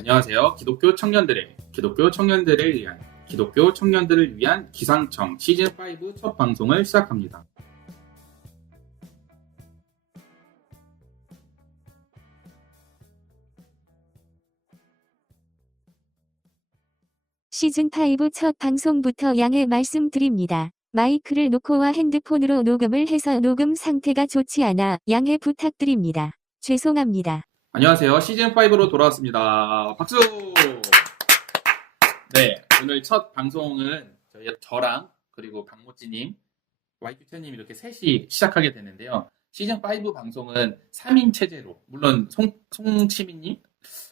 안녕하세요. 기독교 청년들을 위한 기상청 시즌5 첫 방송을 시작합니다. 시즌5 첫 방송부터 양해 말씀드립니다. 마이크를 놓고와 핸드폰으로 녹음을 해서 녹음 상태가 좋지 않아 양해 부탁드립니다. 죄송합니다. 안녕하세요. 시즌5로 돌아왔습니다. 박수! 네, 오늘 첫 방송은 저랑 그리고 박모찌님, YQ태님 이렇게 셋이 시작하게 되는데요. 시즌5 방송은 3인 체제로, 물론 송치미님?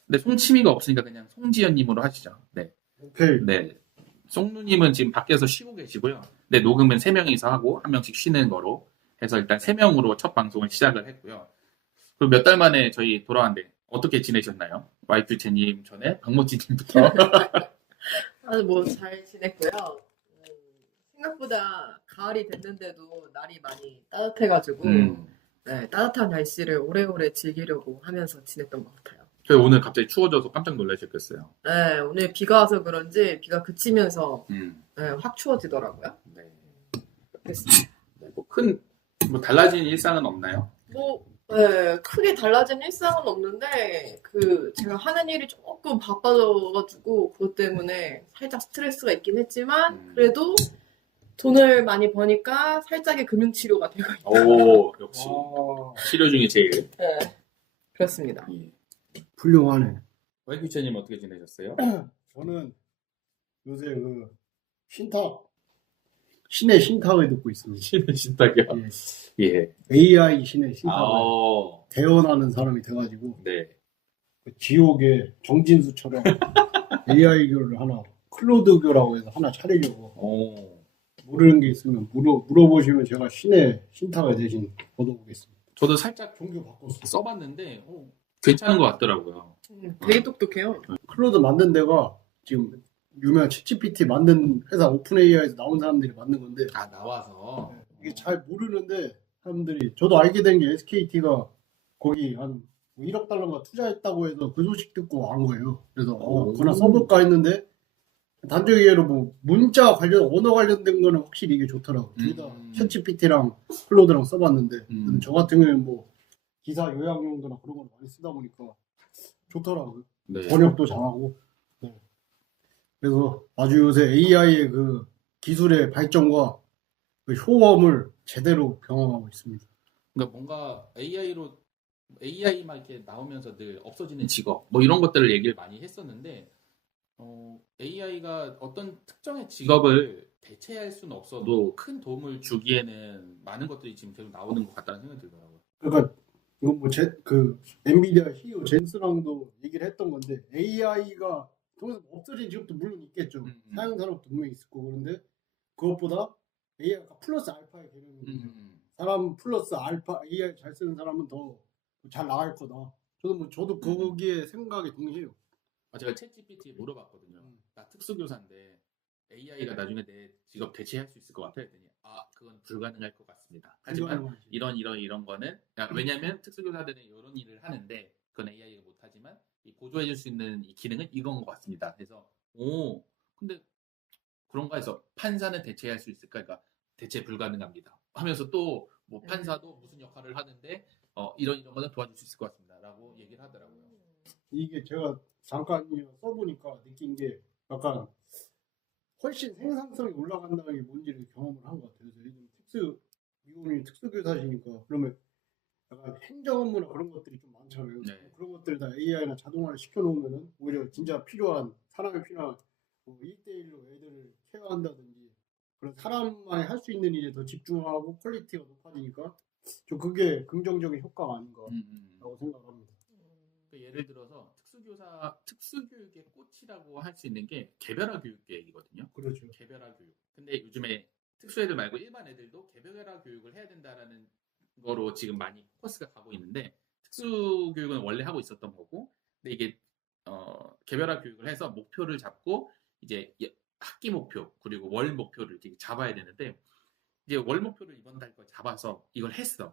근데 송치미가 없으니까 그냥 송지연님으로 하시죠. 네. 오케이. 네. 송누님은 지금 밖에서 쉬고 계시고요. 네, 녹음은 3명이서 하고 한 명씩 쉬는 거로 해서 일단 3명으로 첫 방송을 시작을 했고요. 그리고 몇 달 만에 저희 돌아왔는데 어떻게 지내셨나요? YQ채님 전에 박모찌님부터. 뭐 잘 지냈고요. 생각보다 가을이 됐는데도 날이 많이 따뜻해가지고 네, 따뜻한 날씨를 오래오래 즐기려고 하면서 지냈던 것 같아요. 저희 오늘 갑자기 추워져서 깜짝 놀라셨겠어요. 네, 오늘 비가 와서 그런지 비가 그치면서 네, 확 추워지더라고요. 네. 그렇습니다. 네, 뭐 달라진 일상은 없나요? 네, 크게 달라진 일상은 없는데 제가 하는 일이 조금 바빠져가지고 그것 때문에 살짝 스트레스가 있긴 했지만 그래도 돈을 많이 버니까 살짝의 금융치료가 되고 있다. 오, 역시 아, 치료 중에 제일. 네, 그렇습니다. 예. 훌륭하네. YQ채님 어떻게 지내셨어요? 저는 요새 신의 신탁을 듣고 있습니다. 신의 신탁이요? 예. 예. AI 신의 신탁을 아, 대언하는 사람이 돼가지고 네. 그 지옥의 정진수처럼 AI교를 하나 클로드교라고 해서 하나 차리려고 오. 모르는 게 있으면 물어보시면 제가 신의 신탁을 대신 얻어보겠습니다. 저도 살짝 종교 바꿨어. 써봤는데 괜찮은 것 같더라고요. 되게 똑똑해요. 클로드 만든 데가 지금 유명한 챗GPT 만든 회사 오픈 AI에서 나온 사람들이 만든 건데 아, 나와서. 이게 잘 모르는데 사람들이 저도 알게 된 게 SKT가 거기 한 1억 달러가 투자했다고 해서 그 소식 듣고 안 거예요. 그래서 그거나 써볼까 했는데 단적으로 뭐 문자 관련 언어 관련된 거는 확실히 이게 좋더라고요. 둘 다 챗GPT랑 클로드랑 써봤는데 저 같은 경우는 뭐 기사 요약용도나 그런 걸 많이 쓰다 보니까 좋더라고요. 네. 번역도 잘하고. 네. 그래서 아주 요새 AI의 그 기술의 발전과 그 효험을 제대로 경험하고 있습니다. 그러니까 뭔가 AI만 이렇게 나오면서 늘 없어지는 직업, 뭐 이런 것들을 얘기를 많이 했었는데, AI가 어떤 특정의 직업을 대체할 수는 없어도 큰 도움을 주기에는 많은 것들이 지금 계속 나오는 것 같다는 생각이 들더라고요. 그러니까 이건 뭐 엔비디아 CEO 젠스랑도 얘기를 했던 건데 AI가 없어진 직업도 물론 있겠죠. 사용 산업도 분명히 있을 거고 그런데 그것보다 AI가 플러스 알파의 개념이거든요. 사람 플러스 알파 AI 잘 쓰는 사람은 더 잘 나갈 거다. 저도 거기에 생각이 동의해요. 제가 챗GPT에 물어봤거든요. 나 특수교사인데 AI가 나중에 내 직업 대체할 수 있을 것 같아 했더니 그건 불가능할 것 같습니다. 하지만 이런 거는 왜냐하면 특수교사들은 이런 일을 하는데 그건 AI가 못하지만 보조해줄 수 있는 이 기능은 이건 것 같습니다. 그래서 근데 그런가 해서 판사는 대체할 수 있을까? 그러니까 대체 불가능합니다. 하면서 또 뭐 판사도 무슨 역할을 하는데 이런 거는 도와줄 수 있을 것 같습니다라고 얘기를 하더라고요. 이게 제가 잠깐 써보니까 느낀 게 약간 훨씬 생산성이 올라간다는 게 뭔지를 경험을 한 것 같아요. 그래서 요즘 미국이 특수교사시니까 그러면 약간 행정 업무나 그런 것들이 좀 많잖아요. 네. 그런 것들 다 AI나 자동화를 시켜놓으면은 오히려 진짜 필요한 사람이 필요한 1대1로 애들을 케어한다든지 그런 사람만이 할 수 있는 일에 더 집중하고 퀄리티가 높아지니까 좀 그게 긍정적인 효과가 아닌가라고 생각합니다. 예를 들어서 특수교육의 꽃이라고 할 수 있는 게 개별화 교육 계획이거든요. 그렇죠. 개별화 교육. 근데 요즘에 특수애들 말고 일반 애들도 개별화 교육을 해야 된다라는 거로 지금 많이 포커스가 가고 있는데 특수교육은 원래 하고 있었던 거고, 근데 이게 개별화 교육을 해서 목표를 잡고 이제 학기 목표 그리고 월 목표를 이렇게 잡아야 되는데 이제 월 목표를 이번 달 거 잡아서 이걸 했어.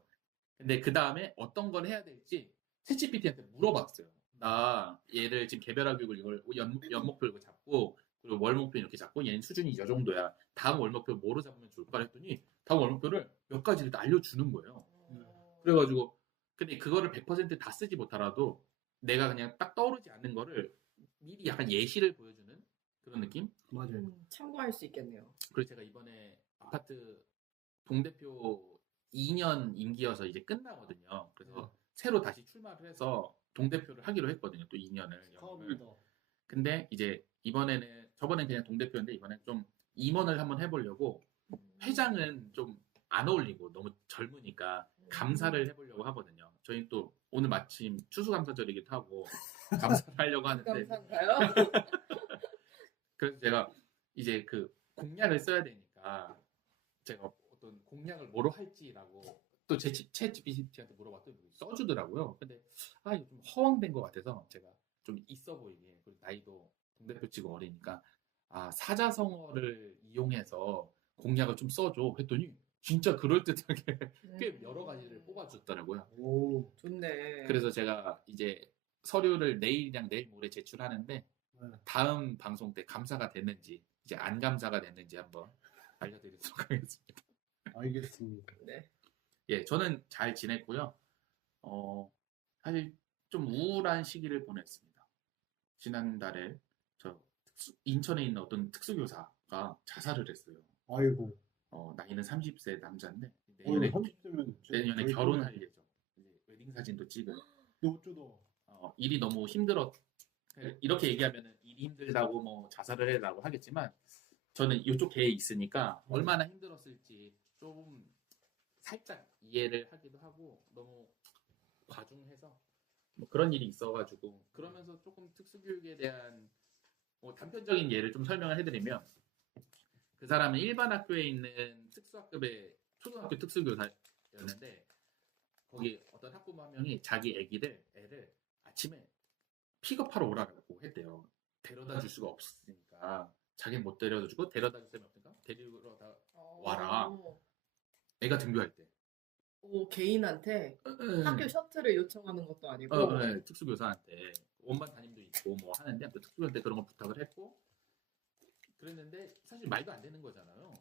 근데 그 다음에 어떤 걸 해야 될지 챗GPT한테 물어봤어요. 나 얘를 지금 개별화 교육을 이걸 연목표 이거 잡고 그리고 월목표 이렇게 잡고 얘는 수준이 이 정도야. 다음 월목표 뭐로 잡으면 좋을까 했더니 다음 월목표를 몇 가지를 다 알려주는 거예요. 그래가지고 근데 그거를 100%다 쓰지 못하라도 내가 그냥 딱 떠오르지 않는 거를 미리 약간 예시를 보여주는 그런 느낌? 맞아요. 참고할 수 있겠네요. 그래서 제가 이번에 아파트 동대표 2년 임기여서 이제 끝나거든요. 그래서 새로 다시 출마를 해서 동대표를 하기로 했거든요. 또 2년을. 축하합니다. 근데 이제 저번엔 그냥 동대표인데 이번엔 좀 임원을 한번 해보려고 회장은 좀 안 어울리고 너무 젊으니까 감사를 해보려고 하거든요. 저희 또 오늘 마침 추수감사절이기도 하고 감사를 하려고 하는데 감사한가요? 그래서 제가 이제 그 공약을 써야 되니까 제가 어떤 공약을 뭐로 할지라고 또 제 챗 GPT한테 물어봤더니 써주더라고요. 근데 이거 좀 허황된 것 같아서 제가 좀 있어 보이게 그리고 나이도 동대표 치고 어리니까 사자성어를 이용해서 공약을 좀 써줘 했더니 진짜 그럴듯하게 꽤 여러 가지를 뽑아줬더라고요. 오, 좋네. 그래서 제가 이제 서류를 내일이랑 내일 모레 제출하는데 네. 다음 방송 때 감사가 됐는지 이제 안 감사가 됐는지 한번 알려드리도록 하겠습니다. 알겠습니다. 네. 예, 저는 잘 지냈고요. 사실 좀 우울한 시기를 보냈습니다. 지난달에 인천에 있는 어떤 특수교사가 자살을 했어요. 아이고. 나이는 30세 남자인데 오늘 30대면 내년에 결혼할 예정. 이제 웨딩 사진도 찍은. 어쩌다. 일이 너무 힘들었. 이렇게 얘기하면 일이 힘들다고 뭐 자살을 해라고 하겠지만 저는 이쪽 계에 있으니까 얼마나 힘들었을지 좀 살짝 이해를 하기도 하고 너무 과중해서 뭐 그런 일이 있어가지고 그러면서 조금 특수교육에 대한 단편적인 예를 좀 설명을 해드리면 그 사람은 일반 학교에 있는 특수학급의 초등학교 특수교사였는데 거기 어떤 학부모 한 명이 자기 애를 아침에 픽업하러 오라고 했대요. 데려다 줄 수가 없으니까 자기는 못 데려다 주고 데려다 줄 사람이 없으니까 데리러 다 와라. 애가 등교할 때. 오, 개인한테 학교 셔틀을 요청하는 것도 아니고 네, 특수교사한테 원반 담임도 있고 뭐 하는데 특수교사한테 그런 걸 부탁을 했고 그랬는데 사실 말도 안 되는 거잖아요.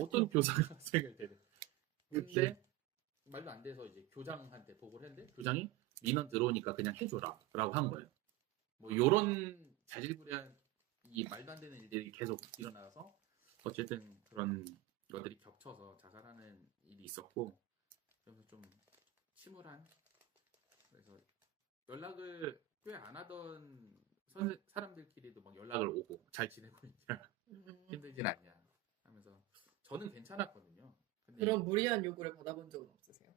어떤 교사가 학생을 데려. 근데 말도 안 돼서 이제 교장한테 보고를 했는데 교장이 민원 들어오니까 그냥 해줘라 라고 한 거예요. 뭐 요런 자질구레한 이 말도 안 되는 일들이 계속 일어나서 어쨌든 그런 것들이 겹쳐서 자살하는 일이 있었고 그래서 좀 침울한 그래서 연락을 꽤 안 하던 사람들끼리도 막 연락을 오고 잘 지내고 있냐 힘들진 않냐 하면서 저는 괜찮았거든요. 근데 그런 무리한 요구를 받아본 적은 없으세요?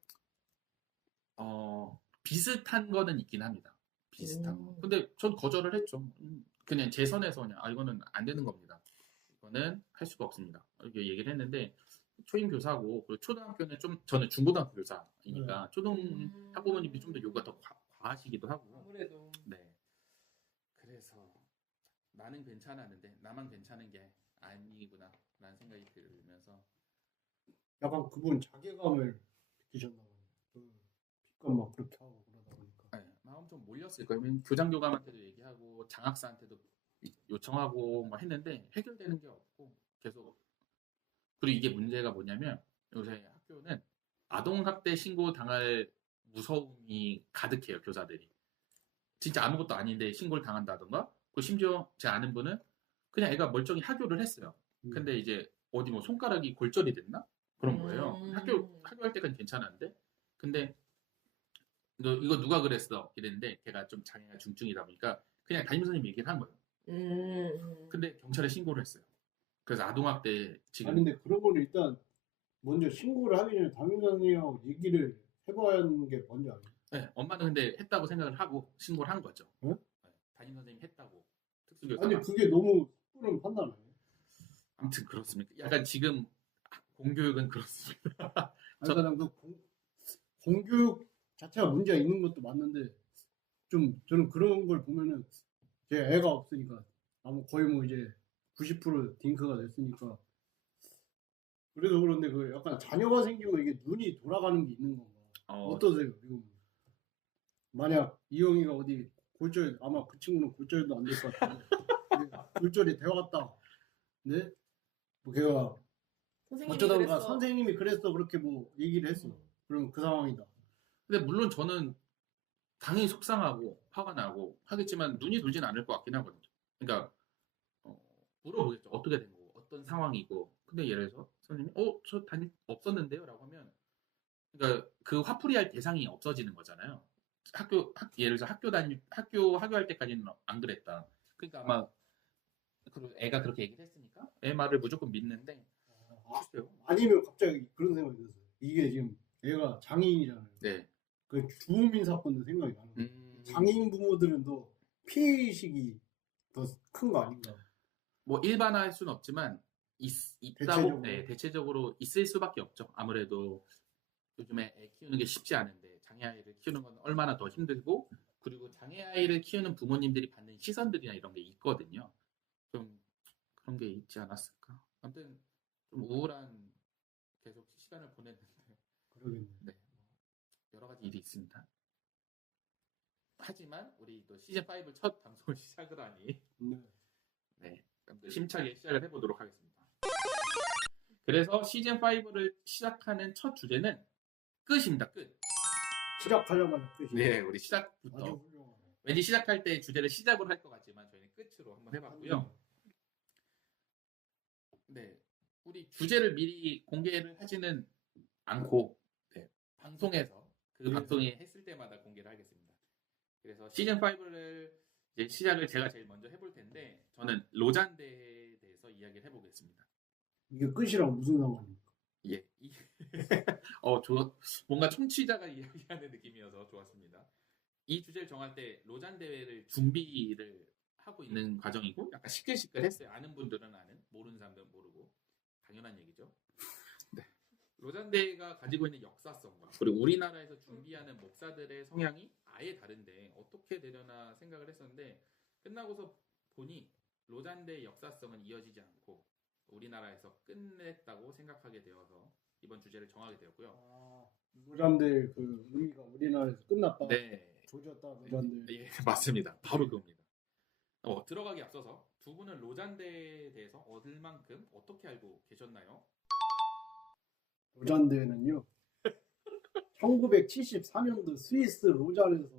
비슷한 거는 있긴 합니다. 비슷한 거. 근데 전 거절을 했죠. 그냥 제 선에서 그냥 이거는 안 되는 겁니다. 이거는 할 수가 없습니다. 이렇게 얘기를 했는데 초임 교사고 그리고 초등학교는 좀 저는 중고등학교 교사이니까 초등 학부모님이 좀 더 요구가 더 과하시기도 하고 아무래도 네. 그래서 나는 괜찮았는데 나만 괜찮은 게 아니구나 라는 생각이 들면서 약간 그분 자괴감을 느끼셨나 봐요. 픽업 막 그렇게 하고 그러다 보니까. 네, 마음 좀 몰렸을 거예요. 교장 교감한테도 얘기하고 장학사한테도 요청하고 막 했는데 해결되는 게 없고 계속 그리고 이게 문제가 뭐냐면 요새 학교는 아동학대 신고 당할 무서움이 가득해요. 교사들이 진짜 아무것도 아닌데 신고를 당한다던가 그 심지어 제 아는 분은 그냥 애가 멀쩡히 하교를 했어요. 근데 이제 어디 뭐 손가락이 골절이 됐나? 그런 거예요. 학교할 때까지 괜찮았는데 근데 너 이거 누가 그랬어? 이랬는데 걔가 좀 장애가 중증이다 보니까 그냥 담임선생님 얘기를 한 거예요. 근데 경찰에 신고를 했어요. 그래서 아동학대 지금 아니 근데 그런 거는 일단 먼저 신고를 하기 전에 담임선생님하고 얘기를 해봐야 하는 게 먼저 아니에요? 네, 엄마는 근데 했다고 생각을 하고 신고를 한 거죠. 응? 네, 담임선생님이 했다고 특수교사가. 아니 그게 너무 섣부른 판단 아니에요? 아무튼 그렇습니까? 약간 지금 공교육은 그렇습니다. 그러니까 그 공교육 자체가 문제가 있는 것도 맞는데 좀 저는 그런 걸 보면은 제 애가 없으니까 거의 뭐 이제 90% 딩크가 됐으니까 그래서 그런데 그 약간 자녀가 생기고 이게 눈이 돌아가는 게 있는 건가? 어떠세요? 지금 만약 이영이가 어디 골절 아마 그 친구는 골절도 안 될 것 같은데 골절이 되어갔다. 네? 뭐 걔가 선생님이 어쩌다가 그랬어. 선생님이 그랬어 그렇게 뭐 얘기를 했어. 그럼 그 상황이다. 근데 물론 저는 당연히 속상하고 화가 나고 하겠지만 눈이 돌지는 않을 것 같긴 하거든요. 그러니까 물어보겠죠. 어떻게 된 거고 어떤 상황이고. 근데 예를 들어서 선생님이 저 담임 없었는데요 라고 하면 그러니까 그 화풀이할 대상이 없어지는 거잖아요. 예를 들어서 학교할 때까지는 안 그랬다. 그러니까 아마 애가 그렇게 얘기를 했으니까 애 말을 무조건 믿는데 글쎄요. 아니면 갑자기 그런 생각이 들었어요. 이게 지금 얘가 장애인이잖아요. 네. 그 주우민 사건도 생각이 나는 거예요. 장애인 부모들은 더 피해의식이 더 큰 거 아닌가. 뭐 일반화할 수는 없지만 있다고 대체적으로. 네, 대체적으로 있을 수밖에 없죠. 아무래도 요즘에 애 키우는 게 쉽지 않은데 장애 아이를 키우는 건 얼마나 더 힘들고 그리고 장애 아이를 키우는 부모님들이 받는 시선들이나 이런 게 있거든요. 좀 그런 게 있지 않았을까. 아무튼 좀 우울한 계속 시간을 보냈는데 그러겠네. 네, 여러 가지 일이 있습니다. 하지만 우리 또 시즌 5 첫 방송을 시작을 하니 네, 또 심차게 시작을 해보도록 하겠습니다. 그래서 시즌 5를 시작하는 첫 주제는 끝입니다. 끝. 시작하려면 끝이. 네, 우리 시작부터 아주 훌륭하네. 왠지 시작할 때 주제를 시작으로 할 것 같지만 저희는 끝으로 한번 해봤고요. 네, 우리 주제를 미리 공개를 하지는 않고 네, 방송에서 그 방송이 했을 때마다 공개를 하겠습니다. 그래서 시즌 5를 이제 시작을 제가 제일 먼저 해볼 텐데 저는 로잔대에 대해서 이야기를 해보겠습니다. 이게 끝이랑 무슨 상관입니까? 예, 뭔가 청취자가 이야기하는 느낌이어서 좋았습니다. 이 주제를 정할 때 로잔 대회를 준비를 하고 있는 과정이고 약간 시끌시끌했어요. 아는 분들은 아는, 모르는 사람들은 모르고 당연한 얘기죠. 네. 로잔 대회가 가지고 있는 역사성과 그리고 우리나라에서 준비하는 목사들의 성향이 아예 다른데 어떻게 되려나 생각을 했었는데 끝나고서 보니 로잔 대회의 역사성은 이어지지 않고 우리나라에서 끝냈다고 생각하게 되어서 이번 주제를 정하게 되었고요. 로잔대 그 의미가 우리나라에서 끝났다. 네. 조졌다 로잔대. 예, 맞습니다. 바로 그겁니다. 들어가기 앞서서 두 분은 로잔대에 대해서 얼만큼 어떻게 알고 계셨나요? 로잔대는요. 1974년도 스위스 로잔에서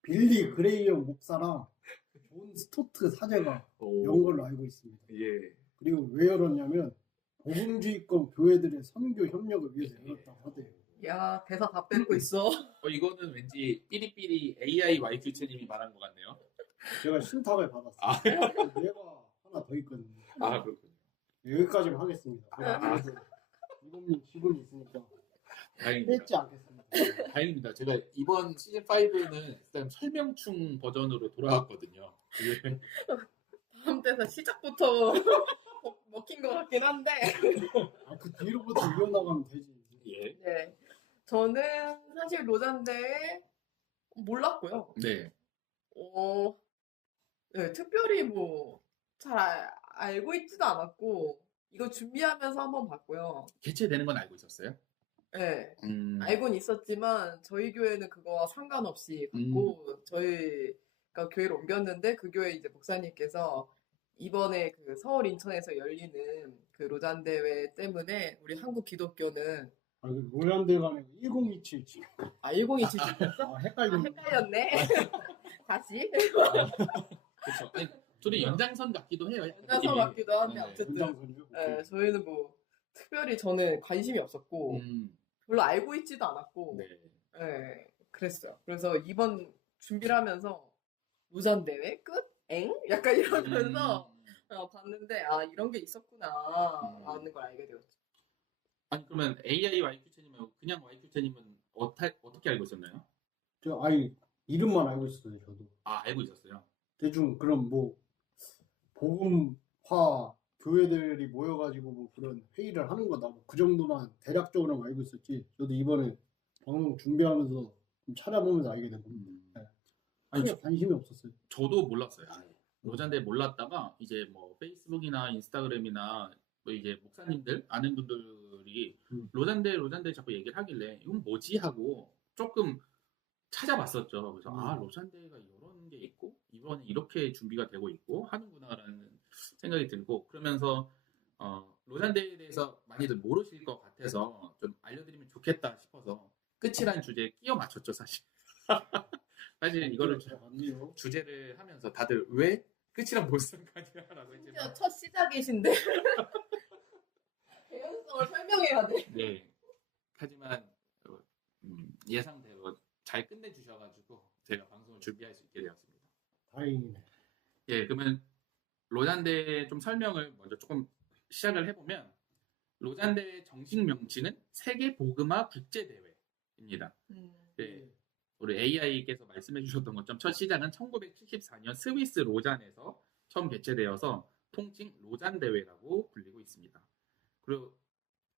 빌리 그레이엄 목사랑 존 스토트 사제가 연 걸로 알고 있습니다. 예. 그리고 왜 열었냐면 복음주의권 교회들의 선교 협력을 위해서 열었다고 하대요. 야, 대사 다 뺏고 있어. 이거는 왠지 삐리삐리 AI YQ채님이 말한 것 같네요. 제가 신탁을 받았어요. 아. 얘가 하나 더 있거든요. 아, 그렇군요. 여기까지만 하겠습니다. 이범님 기분이 있으니까 다행입니다. 뺏지 않겠습니다. 다행입니다. 제가 이번 시즌 5는 일단 설명충 버전으로 돌아왔거든요. 예. 다음 대사 시작부터 먹힌 것 같긴 한데. 그 뒤로부터 이어나가면 되지. 예. 네. 저는 사실 로잔대 몰랐고요. 네. 네, 특별히 뭐 잘 알고 있지도 않았고 이거 준비하면서 한번 봤고요. 개최되는 건 알고 있었어요? 네, 알고는 있었지만 저희 교회는 그거와 상관없이 갔고 저희가 교회를 옮겼는데 그 교회 이제 목사님께서 이번에 그 서울 인천에서 열리는 그 로잔 대회 때문에 우리 한국 기독교는 로잔대가 아니고 1027 지금. 1027 있었어? 헷갈렸네. 다시. 그렇죠. 둘이 연장선 같기도 해요. 연장선 같기도 한데 네. 어쨌든 저희는 뭐 특별히 저는 관심이 없었고 별로 알고 있지도 않았고 네. 그랬어요. 그래서 이번 준비를 하면서 로잔 대회 끝? 엥? 약간 이러면서 봤는데 이런 게 있었구나 라는 걸 알게 되었죠. 아니 그러면 AI YQ채님 말고 그냥 YQ채님은 어떻게 알고 있었나요? 저 이름만 알고 있었어요. 저도. 알고 있었어요. 대충 그럼 뭐 복음화 교회들이 모여가지고 뭐 그런 회의를 하는 거다. 뭐 그 정도만 대략적으로 알고 있었지. 저도 이번에 방송 준비하면서 좀 찾아보면서 알게 된 겁니다. 네. 아니 관심이 없었어요. 저도 몰랐어요. 로잔대 몰랐다가 이제 뭐 페이스북이나 인스타그램이나 뭐 이제 목사님들 아는 분들이 로잔대 자꾸 얘기를 하길래 이건 뭐지 하고 조금 찾아봤었죠. 그래서 로잔대가 이런 게 있고 이번에 이렇게 준비가 되고 있고 하는구나라는 생각이 들고 그러면서 로잔대에 대해서 많이들 모르실 것 같아서 좀 알려드리면 좋겠다 싶어서 끝이란 주제에 끼워 맞췄죠 사실. 사실 이거를 주제를 하면서 다들 왜 끝이랑 무슨 상관이야라고 심지어 했지만 첫 시작이신데 개연성을 설명해야 돼. 네. 하지만 예상대로 잘 끝내주셔가지고 제가 방송을 준비할 수 있게 되었습니다. 다행이네. 예, 그러면 로잔대의 좀 설명을 먼저 조금 시작을 해보면 로잔대의 정식 명칭은 세계 보그마 국제대회입니다. 네, 우리 AI께서 말씀해 주셨던 것처럼 첫 시작은 1974년 스위스 로잔에서 처음 개최되어서 통칭 로잔대회라고 불리고 있습니다. 그리고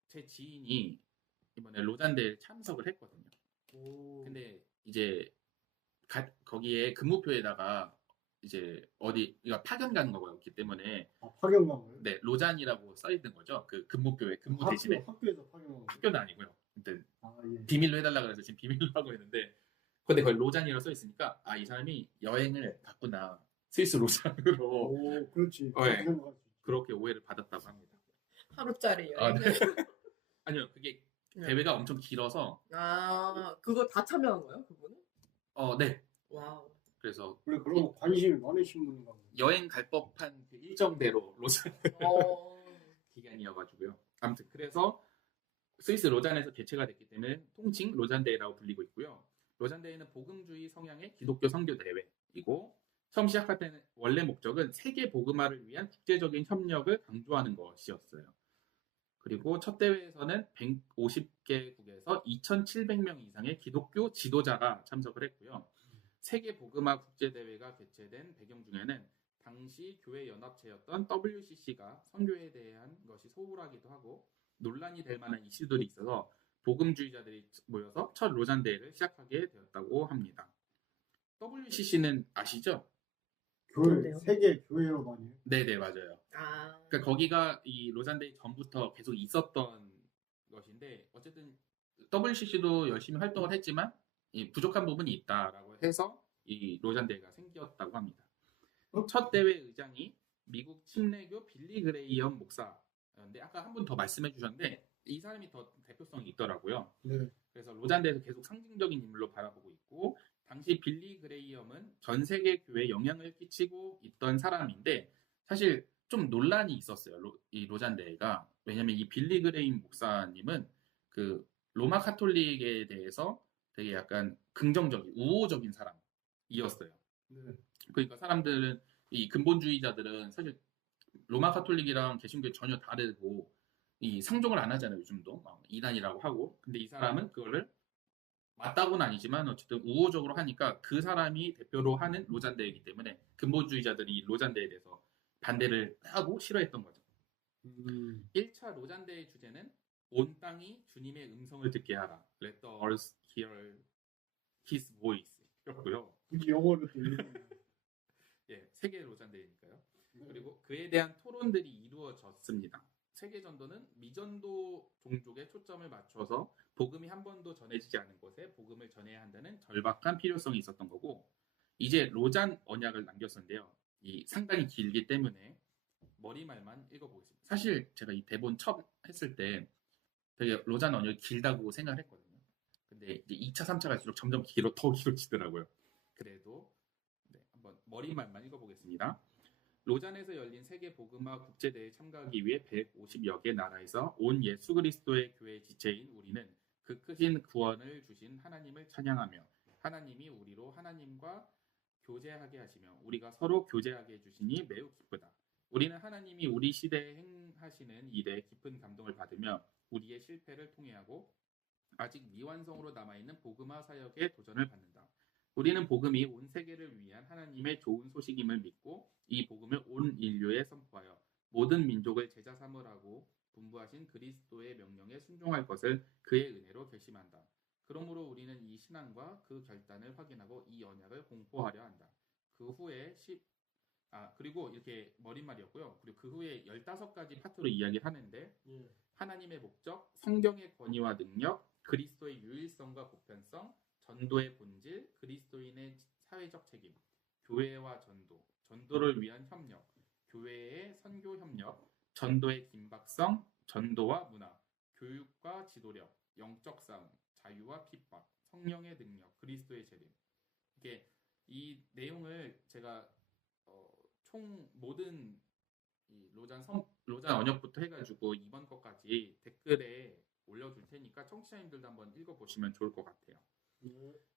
제 지인이 이번에 로잔대에 참석을 했거든요. 근데 이제 거기에 근무표에다가 이제 어디 이거 파견 가는 거였기 때문에 파견 간 거예요? 네, 로잔이라고 써 있는 거죠. 그 근무표에 근무 대신에 학교에서 파견 간 거예요? 학교는 아니고요. 근데 예. 비밀로 해달라 그래서 지금 비밀로 하고 있는데 근데 거기 로잔이라고 써 있으니까 이 사람이 여행을 갔구나 스위스 로잔으로. 그렇지. 네, 그렇게 오해를 받았다고 합니다. 하루짜리 여행. 네. 아니요, 그게 대회가 엄청 길어서. 그거 다 참여한 거예요, 그분은? 네. 와우. 그래서 그래, 그런 관심이 많으신 분인가 보네. 여행 갈 법한 그 일정대로 로잔 기간이어가지고요. 아무튼 그래서 스위스 로잔에서 개최가 됐기 때문에 통칭 로잔대회라고 불리고 있고요. 로잔대회는 복음주의 성향의 기독교 선교 대회이고 처음 시작할 때는 원래 목적은 세계 복음화를 위한 국제적인 협력을 강조하는 것이었어요. 그리고 첫 대회에서는 150개국에서 2,700명 이상의 기독교 지도자가 참석을 했고요. 세계 복음화 국제대회가 개최된 배경 중에는 당시 교회 연합체였던 WCC가 선교에 대한 것이 소홀하기도 하고 논란이 될 만한 이슈들이 있어서 복음주의자들이 모여서 첫 로잔 대회를 시작하게 되었다고 합니다. WCC는 아시죠? 세계 교회로만이에요? 네네, 맞아요. 그러니까 거기가 이 로잔 대회 전부터 계속 있었던 것인데 어쨌든 WCC도 열심히 활동을 했지만 부족한 부분이 있다라고 해서 이 로잔 대회가 생겼다고 합니다. 첫 대회 의장이 미국 침례교 빌리 그레이엄 목사였는데 아까 한 분 더 말씀해 주셨는데 이 사람이 더 대표성이 있더라고요. 네. 그래서 로잔 대회에서 계속 상징적인 인물로 바라보고 있고 당시 빌리 그레이엄은 전 세계 교회에 영향을 끼치고 있던 사람인데 사실 좀 논란이 있었어요. 이 로잔 대회가. 왜냐면 이 빌리 그레이엄 목사님은 그 로마 카톨릭에 대해서 되게 약간 긍정적인, 우호적인 사람이었어요. 네. 그러니까 사람들은 이 근본주의자들은 사실 로마 카톨릭이랑 개신교 전혀 다르고 이 상종을 안 하잖아요. 요즘도 막 이단이라고 하고. 근데 이 사람은 그거를 맞다고는 아니지만 어쨌든 우호적으로 하니까 그 사람이 대표로 하는 로잔 대회이기 때문에 근본주의자들이 로잔 대회에 대해서 반대를 하고 싫어했던 거죠. 1차 로잔 대회 주제는 온 땅이 주님의 음성을 듣게 하라. Let the earth hear his voice. 였고요. 영어로 또 읽어요. 예, 세계 로잔 대회니까요. 그리고 그에 대한 토론들이 이루어졌습니다. 세계 전도는 미전도 종족에 초점을 맞춰서 복음이 한 번도 전해지지 않은 곳에 복음을 전해야 한다는 절박한 필요성이 있었던 거고 이제 로잔 언약을 남겼었는데요. 이 상당히 길기 때문에 머리말만 읽어보겠습니다. 사실 제가 이 대본 처음 했을 때 되게 로잔 언약이 길다고 생각을 했거든요. 근데 이제 2차, 3차 갈수록 점점 더 길어지더라고요. 그래도 한번 머리말만 읽어보겠습니다. 로잔에서 열린 세계 복음화 국제대회에 참가하기 위해 150여 개 나라에서 온 예수 그리스도의 교회 지체인 우리는 그 크신 구원을 주신 하나님을 찬양하며 하나님이 우리로 하나님과 교제하게 하시며 우리가 서로 교제하게 해주시니 매우 기쁘다. 우리는 하나님이 우리 시대에 행하시는 일에 깊은 감동을 받으며 우리의 실패를 통회하고 아직 미완성으로 남아있는 복음화 사역에 도전을 받는다. 우리는 복음이 온 세계를 위한 하나님의 좋은 소식임을 믿고 이 복음을 온 인류에 선포하여 모든 민족을 제자 삼으라고 분부하신 그리스도의 명령에 순종할 것을 그의 은혜로 결심한다. 그러므로 우리는 이 신앙과 그 결단을 확인하고 이 언약을 공포하려 한다. 그 후에 그리고 이렇게 머릿말이었고요. 그리고 그 후에 15가지 파트로 이야기를 하는데 하나님의 목적, 성경의 권위와 능력, 그리스도의 유일성과 보편성, 전도의 본질, 그리스도인의 사회적 책임, 교회와 전도, 전도를 위한 협력, 교회의 선교 협력, 전도의 긴박성, 전도와 문화, 교육과 지도력, 영적 싸움, 자유와 핍박, 성령의 능력, 그리스도의 재림. 이게 이 내용을 제가 총 모든 이 로잔 언역부터 해가지고 이번 것까지 댓글에 올려둘 테니까 청취자님들도 한번 읽어보시면 좋을 것 같아요.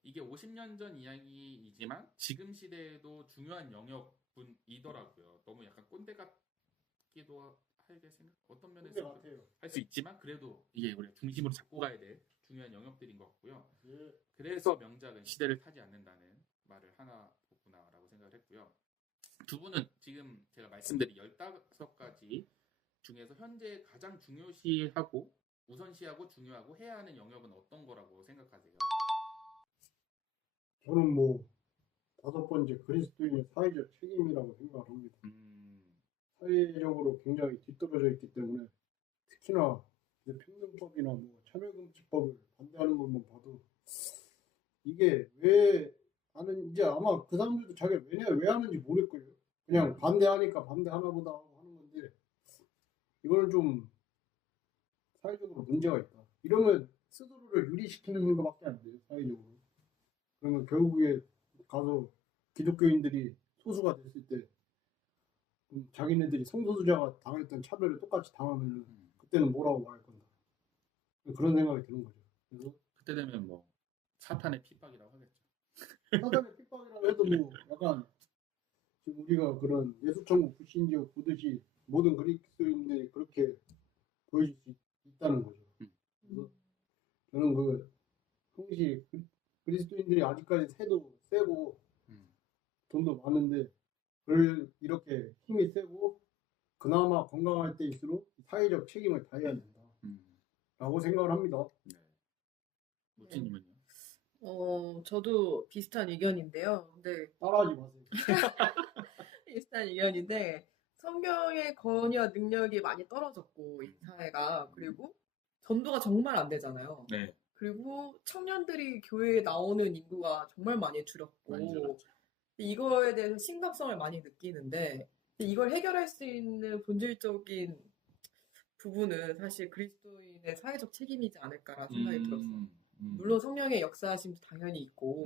이게 50년 전 이야기이지만 지금 시대에도 중요한 영역이더라고요. 너무 약간 꼰대 같기도 하게 어떤 면에서 할 수 있지만 그래도 이게 우리가 중심으로 잡고 가야 될 중요한 영역들인 것 같고요. 그래서 명작은 시대를 타지 않는다는 말을 하나 보구나라고 생각을 했고요. 두 분은 지금 제가 말씀드린 15가지 중에서 현재 가장 중요시하고 우선시하고 중요하고 해야 하는 영역은 어떤 거라고 생각하세요? 저는 뭐 5번째 그리스도인의 사회적 책임이라고 생각을 합니다. 사회적으로 굉장히 뒤떨어져 있기 때문에 특히나 평등법이나 뭐 차별금지법을 반대하는 것만 봐도 이게 왜 하는지 아마 그 사람들도 자기가 왜 하는지 모를걸요. 그냥 반대하니까 반대하나 보다 하고 하는 건데 이거는 좀 사회적으로 문제가 있다. 이러면 스스로를 유리시키는 것밖에 안 돼요. 사회적으로. 그러면 결국에 가서 기독교인들이 소수가 됐을 때 자기네들이 성소수자가 당했던 차별을 똑같이 당하면 그때는 뭐라고 말할 건가. 그런 생각이 드는 거죠. 그래서 그때 되면 뭐 사탄의 핍박이라고 하겠죠. 사단의 핍박이라고 해도 뭐 약간 지금 우리가 그런 예수천국 불신지어 보듯이 모든 그리스도인들이 그렇게 보여질 수 있다는 거죠. 그래서 저는 그 혹시 그리스도인들이 아직까지 세도 세고 돈도 많은데 이렇게 힘이 세고 그나마 건강할 때일수록 사회적 책임을 다해야 된다. 라고 생각을 합니다. 네. 모찌님은요? 저도 비슷한 의견인데요. 근데 따라하지 마세요. 비슷한 의견인데 성경의 권위와 능력이 많이 떨어졌고 이 사회가 그리고 전도가 정말 안 되잖아요. 네. 그리고 청년들이 교회에 나오는 인구가 정말 많이 줄었고 많이 줄었죠. 이거에 대해서 심각성을 많이 느끼는데 이걸 해결할 수 있는 본질적인 부분은 사실 그리스도인의 사회적 책임이지 않을까라는 생각이 들었어요. 물론 성령의 역사하심도 당연히 있고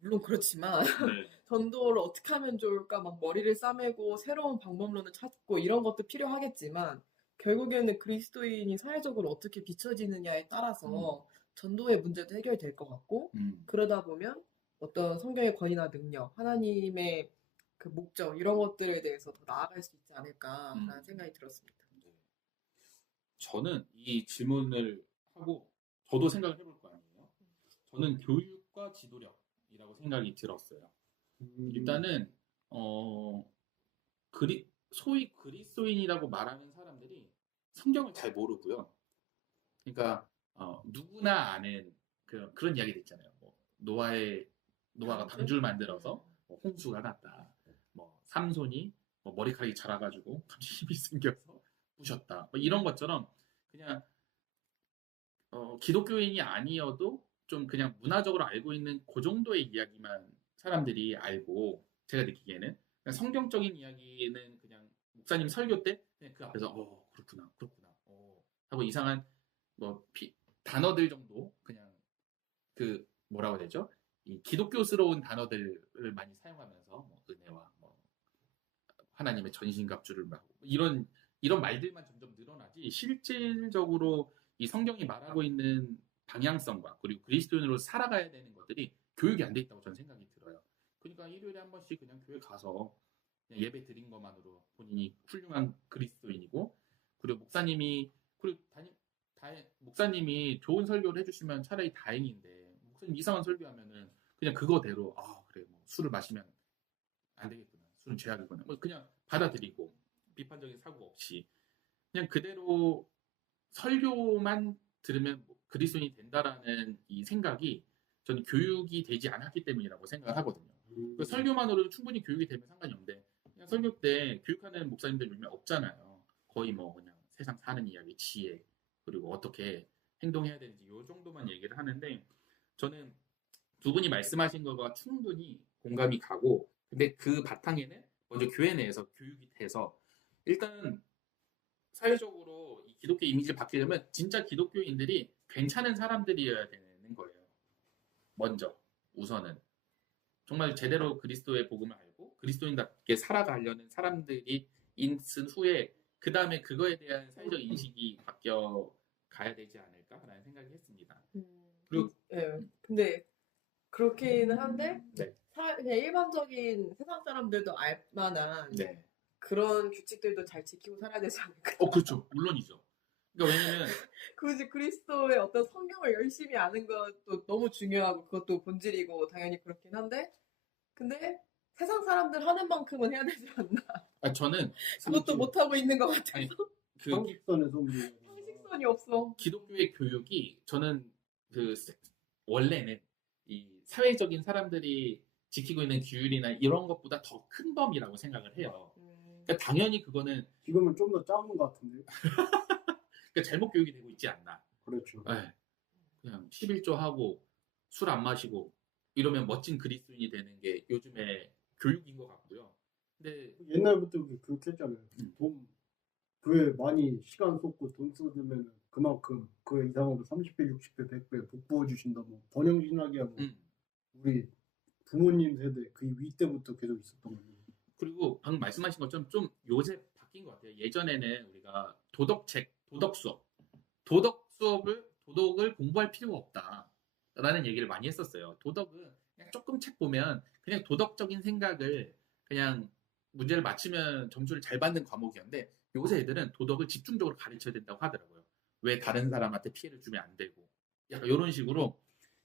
물론 그렇지만 네. 전도를 어떻게 하면 좋을까 막 머리를 싸매고 새로운 방법론을 찾고 이런 것도 필요하겠지만 결국에는 그리스도인이 사회적으로 어떻게 비춰지느냐에 따라서 전도의 문제도 해결될 것 같고 그러다 보면 어떤 성경의 권위나 능력, 하나님의 그 목적 이런 것들에 대해서 더 나아갈 수 있지 않을까라는 생각이 들었습니다. 네. 저는 이 질문을 하고 저도 생각을 해볼 거 아니에요. 저는 교육과 지도력이라고 생각이 들었어요. 일단은 소위 그리스도인이라고 말하는 사람들이 성경을 잘 모르고요. 그러니까 누구나 아는 그런 이야기도 있잖아요. 뭐 노아가 방주를 만들어서 뭐 홍수가 났다. 뭐 삼손이 뭐 머리카락이 자라가지고 갑자기 힘이 생겨서 부셨다. 뭐 이런 것처럼 그냥 기독교인이 아니어도 좀 그냥 문화적으로 알고 있는 그 정도의 이야기만 사람들이 알고 제가 느끼기에는 그냥 성경적인 이야기는 그냥 목사님 설교 때 그냥 그 앞에서 그렇구나 하고 이상한 뭐 단어들 정도 그냥 그 뭐라고 해야 되죠? 이 기독교스러운 단어들을 많이 사용하면서 뭐 은혜와 뭐 하나님의 전신갑주를 막 이런 말들만 점점 늘어나지 실질적으로 이 성경이 말하고 있는 방향성과 그리고 그리스도인으로 살아가야 되는 것들이 교육이 안 돼 있다고 저는 생각이 들어요. 그러니까 일요일에 한 번씩 그냥 교회 가서 그냥 예배 드린 것만으로 본인이 훌륭한 그리스도인이고 그리고 목사님이 좋은 설교를 해주시면 차라리 다행인데 목사님 이상한 설교하면은 그냥 그거대로 그래 뭐 술을 마시면 안 되겠구나 술은 죄악이구나 뭐 그냥 받아들이고 비판적인 사고 없이 그냥 그대로 설교만 들으면 그리스도인이 된다라는 이 생각이 저는 교육이 되지 않았기 때문이라고 생각을 하거든요. 그 설교만으로도 충분히 교육이 되면 상관이 없는데 그냥 설교 때 교육하는 목사님들 요즘에 없잖아요. 거의 뭐 그냥 세상 사는 이야기, 지혜 그리고 어떻게 행동해야 되는지 요 정도만 얘기를 하는데 저는 두 분이 말씀하신 거가 충분히 공감이 가고, 근데 그 바탕에는 먼저 교회 내에서 교육이 돼서 일단 사회적으로 이 기독교 이미지를 바뀌려면 진짜 기독교인들이 괜찮은 사람들이어야 되는 거예요. 먼저 우선은 정말 제대로 그리스도의 복음을 알고 그리스도인답게 살아가려는 사람들이 있은 후에 그 다음에 그거에 대한 사회적 인식이 바뀌어 가야 되지 않을까라는 생각이 했습니다. 그리고 네. 근데 그렇기는 한데 네. 그냥 일반적인 세상 사람들도 알 만한 네. 그런 규칙들도 잘 지키고 살아야 되지 않을까? 그렇죠. 물론이죠. 그러니까 왜냐면 굳이 그리스도의 어떤 성경을 열심히 아는 것도 너무 중요하고 그것도 본질이고 당연히 그렇긴 한데 근데 세상 사람들 하는 만큼은 해야 되지 않나? 저는 그것도 못하고 있는 것 같아서 아니, 그 상식선에서 상식선이 없어. 기독교의 교육이 저는 그 원래는 이 사회적인 사람들이 지키고 있는 규율이나 이런 것보다 더 큰 범위라고 생각을 해요. 그러니까 당연히 그거는 지금은 좀 더 작은 것 같은데. 그러니까 잘못 교육이 되고 있지 않나. 그렇죠. 네. 그냥 11조 하고 술 안 마시고 이러면 멋진 그리스도인이 되는 게 요즘의 교육인 것 같고요. 근데 옛날부터 그렇게 했잖아요. 돈 교회 많이 시간 쏟고 돈 쏟으면 그만큼 그 이상으로 30배, 60배, 100배 복 부어 주신다. 뭐 번영신학이야. 뭐 우리 부모님 세대 그 위 때부터 계속 있었던 거예요. 그리고 방금 말씀하신 것처럼 좀 요새 바뀐 것 같아요. 예전에는 우리가 도덕책, 도덕을 공부할 필요가 없다라는 얘기를 많이 했었어요. 도덕은 그냥 조금 책 보면 그냥 도덕적인 생각을 그냥 문제를 맞추면 점수를 잘 받는 과목이었는데 요새 애들은 도덕을 집중적으로 가르쳐야 된다고 하더라고요. 왜 다른 사람한테 피해를 주면 안 되고 약간 이런 식으로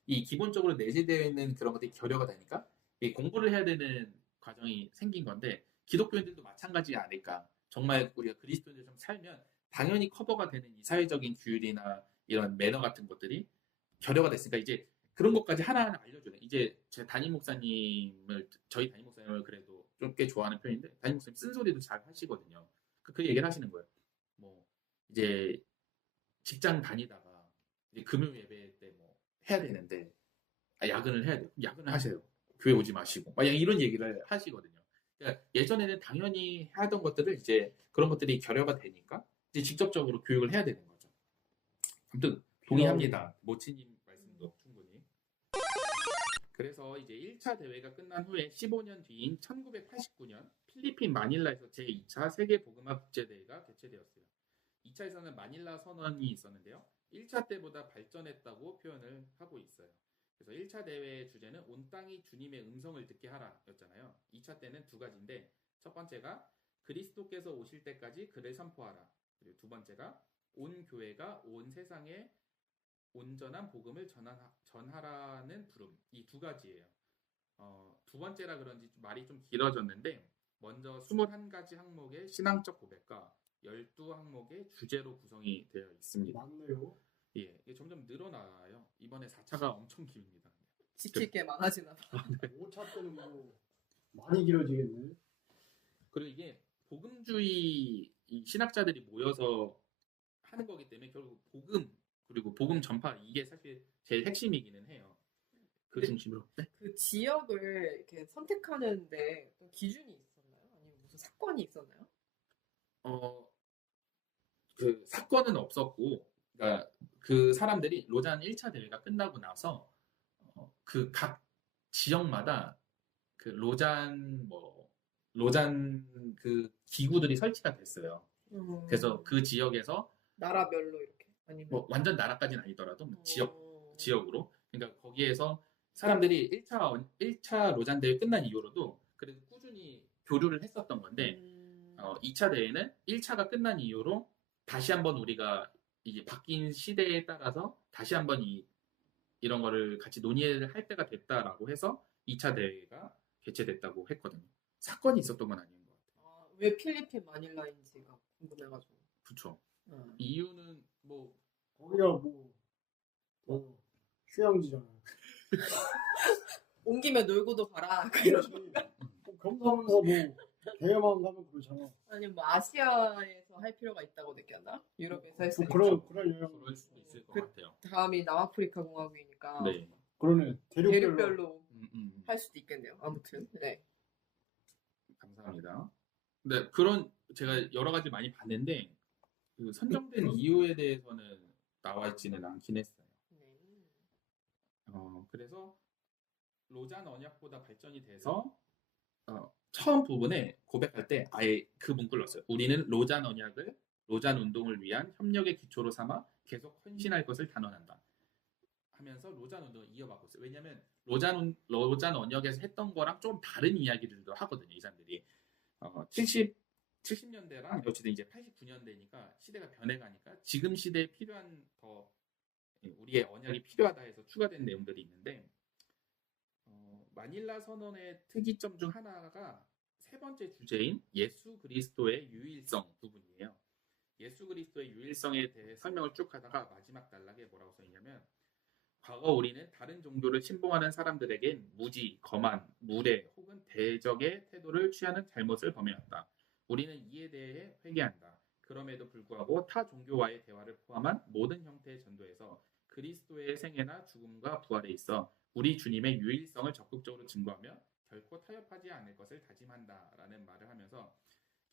이 기본적으로 내재되어 있는 그런 것들이 결여가 되니까 이 공부를 해야 되는 과정이 생긴 건데 기독교인들도 마찬가지 아닐까. 정말 우리가 그리스도인들처럼 살면 당연히 커버가 되는 이 사회적인 규율이나 이런 매너 같은 것들이 결여가 됐으니까 이제 그런 것까지 하나하나 알려줘요. 이제 제 저희 담임 목사님을 그래도 좀 꽤 좋아하는 편인데 담임 목사님 쓴소리도 잘 하시거든요. 그 얘기를 하시는 거예요. 뭐 이제 직장 다니다가 이제 금요 예배 때 뭐 해야 되는데 야근을 해야 돼요. 야근을 하세요. 교회 오지 마시고 막 이런 얘기를 하시거든요. 그러니까 예전에는 당연히 하던 것들을 이제 그런 것들이 결여가 되니까 이제 직접적으로 교육을 해야 되는 거죠. 아무튼 동의합니다. 모치님 말씀도 충분히. 그래서 이제 1차 대회가 끝난 후에 15년 뒤인 1989년 필리핀 마닐라에서 제2차 세계복음화 국제대회가 개최되었어요. 2차에서는 마닐라 선언이 있었는데요. 1차 때보다 발전했다고 표현을 하고 있어요. 그래서 1차 대회의 주제는 온 땅이 주님의 음성을 듣게 하라 였잖아요. 2차 때는 두 가지인데 첫 번째가 그리스도께서 오실 때까지 그를 선포하라. 그리고 두 번째가 온 교회가 온 세상에 온전한 복음을 전하라는 부름. 이 두 가지예요. 두 번째라 그런지 말이 좀 길어졌는데 먼저 21가지 항목의 신앙적 고백과 12항목의 주제로 구성이 되어 있습니다. 맞네요. 예, 이게 점점 늘어나요. 이번에 4차가 엄청 깁니다. 지킬 게 많아지나 봐. 5차 때는 뭐 많이 길어지겠네. 그리고 이게 복음주의 이 신학자들이 모여서 하는 거기 때문에 결국 그리고 복음 전파 이게 사실 제일 핵심이기는 해요. 그 중심으로. 네? 그 지역을 이렇게 선택하는데 어떤 기준이 있었나요? 아니면 무슨 사건이 있었나요? 그 사건은 없었고, 그러니까 그 사람들이 로잔 1차 대회가 끝나고 나서 그 각 지역마다 그 로잔 그 기구들이 설치가 됐어요. 그래서 그 지역에서 나라별로 이렇게 아니면 뭐 완전 나라까지는 아니더라도 뭐 지역으로 그러니까 거기에서 사람들이 1차 로잔 대회 끝난 이후로도 그래도 꾸준히 교류를 했었던 건데 2차 대회는 1차가 끝난 이후로 다시 한번 우리가 이제 바뀐 시대에 따라서 다시 한번 이런 거를 같이 논의를 할 때가 됐다라고 해서 2차 대회가 개최됐다고 했거든요. 사건이 있었던 건 아닌 것 같아요. 왜 필리핀 마닐라인지가 궁금해가지고. 그렇죠. 이유는 뭐 거기가 뭐 휴양지잖아요. 온 김에 놀고도 가라. 이런. 겸사하면서 뭐 대회만 가면 그렇잖아. 아니면 뭐 아시아에서 할 필요가 있다고 느꼈나? 유럽에서 했으니까. 그런 여행. 그럴 수도 있을 것 같아요. 다음이 남아프리카 공화국이니까. 네. 그러네. 대륙별로. 대륙별로 음. 할 수도 있겠네요. 아무튼 네. 감사합니다. 네, 그런 제가 여러 가지 많이 봤는데 그 선정된 이유에 대해서는 나와 있지는 않긴 했어요. 네. 그래서 로잔 언약보다 발전이 돼서 처음 부분에 고백할 때 아예 그 문구를 넣었어요. 우리는 로잔 언약을 로잔 운동을 위한 협력의 기초로 삼아 계속 헌신할 것을 단언한다. 하면서 로잔 운동을 이어받고 있어요. 왜냐하면 로잔 언약에서 했던 거랑 좀 다른 이야기들도 하거든요. 이 사람들이 70년대랑 어쨌든 이제 89년대니까 시대가 변해가니까 지금 시대에 필요한 더 우리의 언약이 필요하다 해서 추가된 내용들이 있는데 마닐라 선언의 특이점 중 하나가 세 번째 주제인 예수 그리스도의 유일성 부분이에요. 예수 그리스도의 유일성에 대해 설명을 쭉 하다가 마지막 단락에 뭐라고 써있냐면 과거 우리는 다른 종교를 신봉하는 사람들에겐 무지, 거만, 무례 혹은 대적의 태도를 취하는 잘못을 범해왔다. 우리는 이에 대해 회개한다. 그럼에도 불구하고 타 종교와의 대화를 포함한 모든 형태의 전도에서 그리스도의 생애나 죽음과 부활에 있어 우리 주님의 유일성을 적극적으로 증거하며 결코 타협하지 않을 것을 다짐한다라는 말을 하면서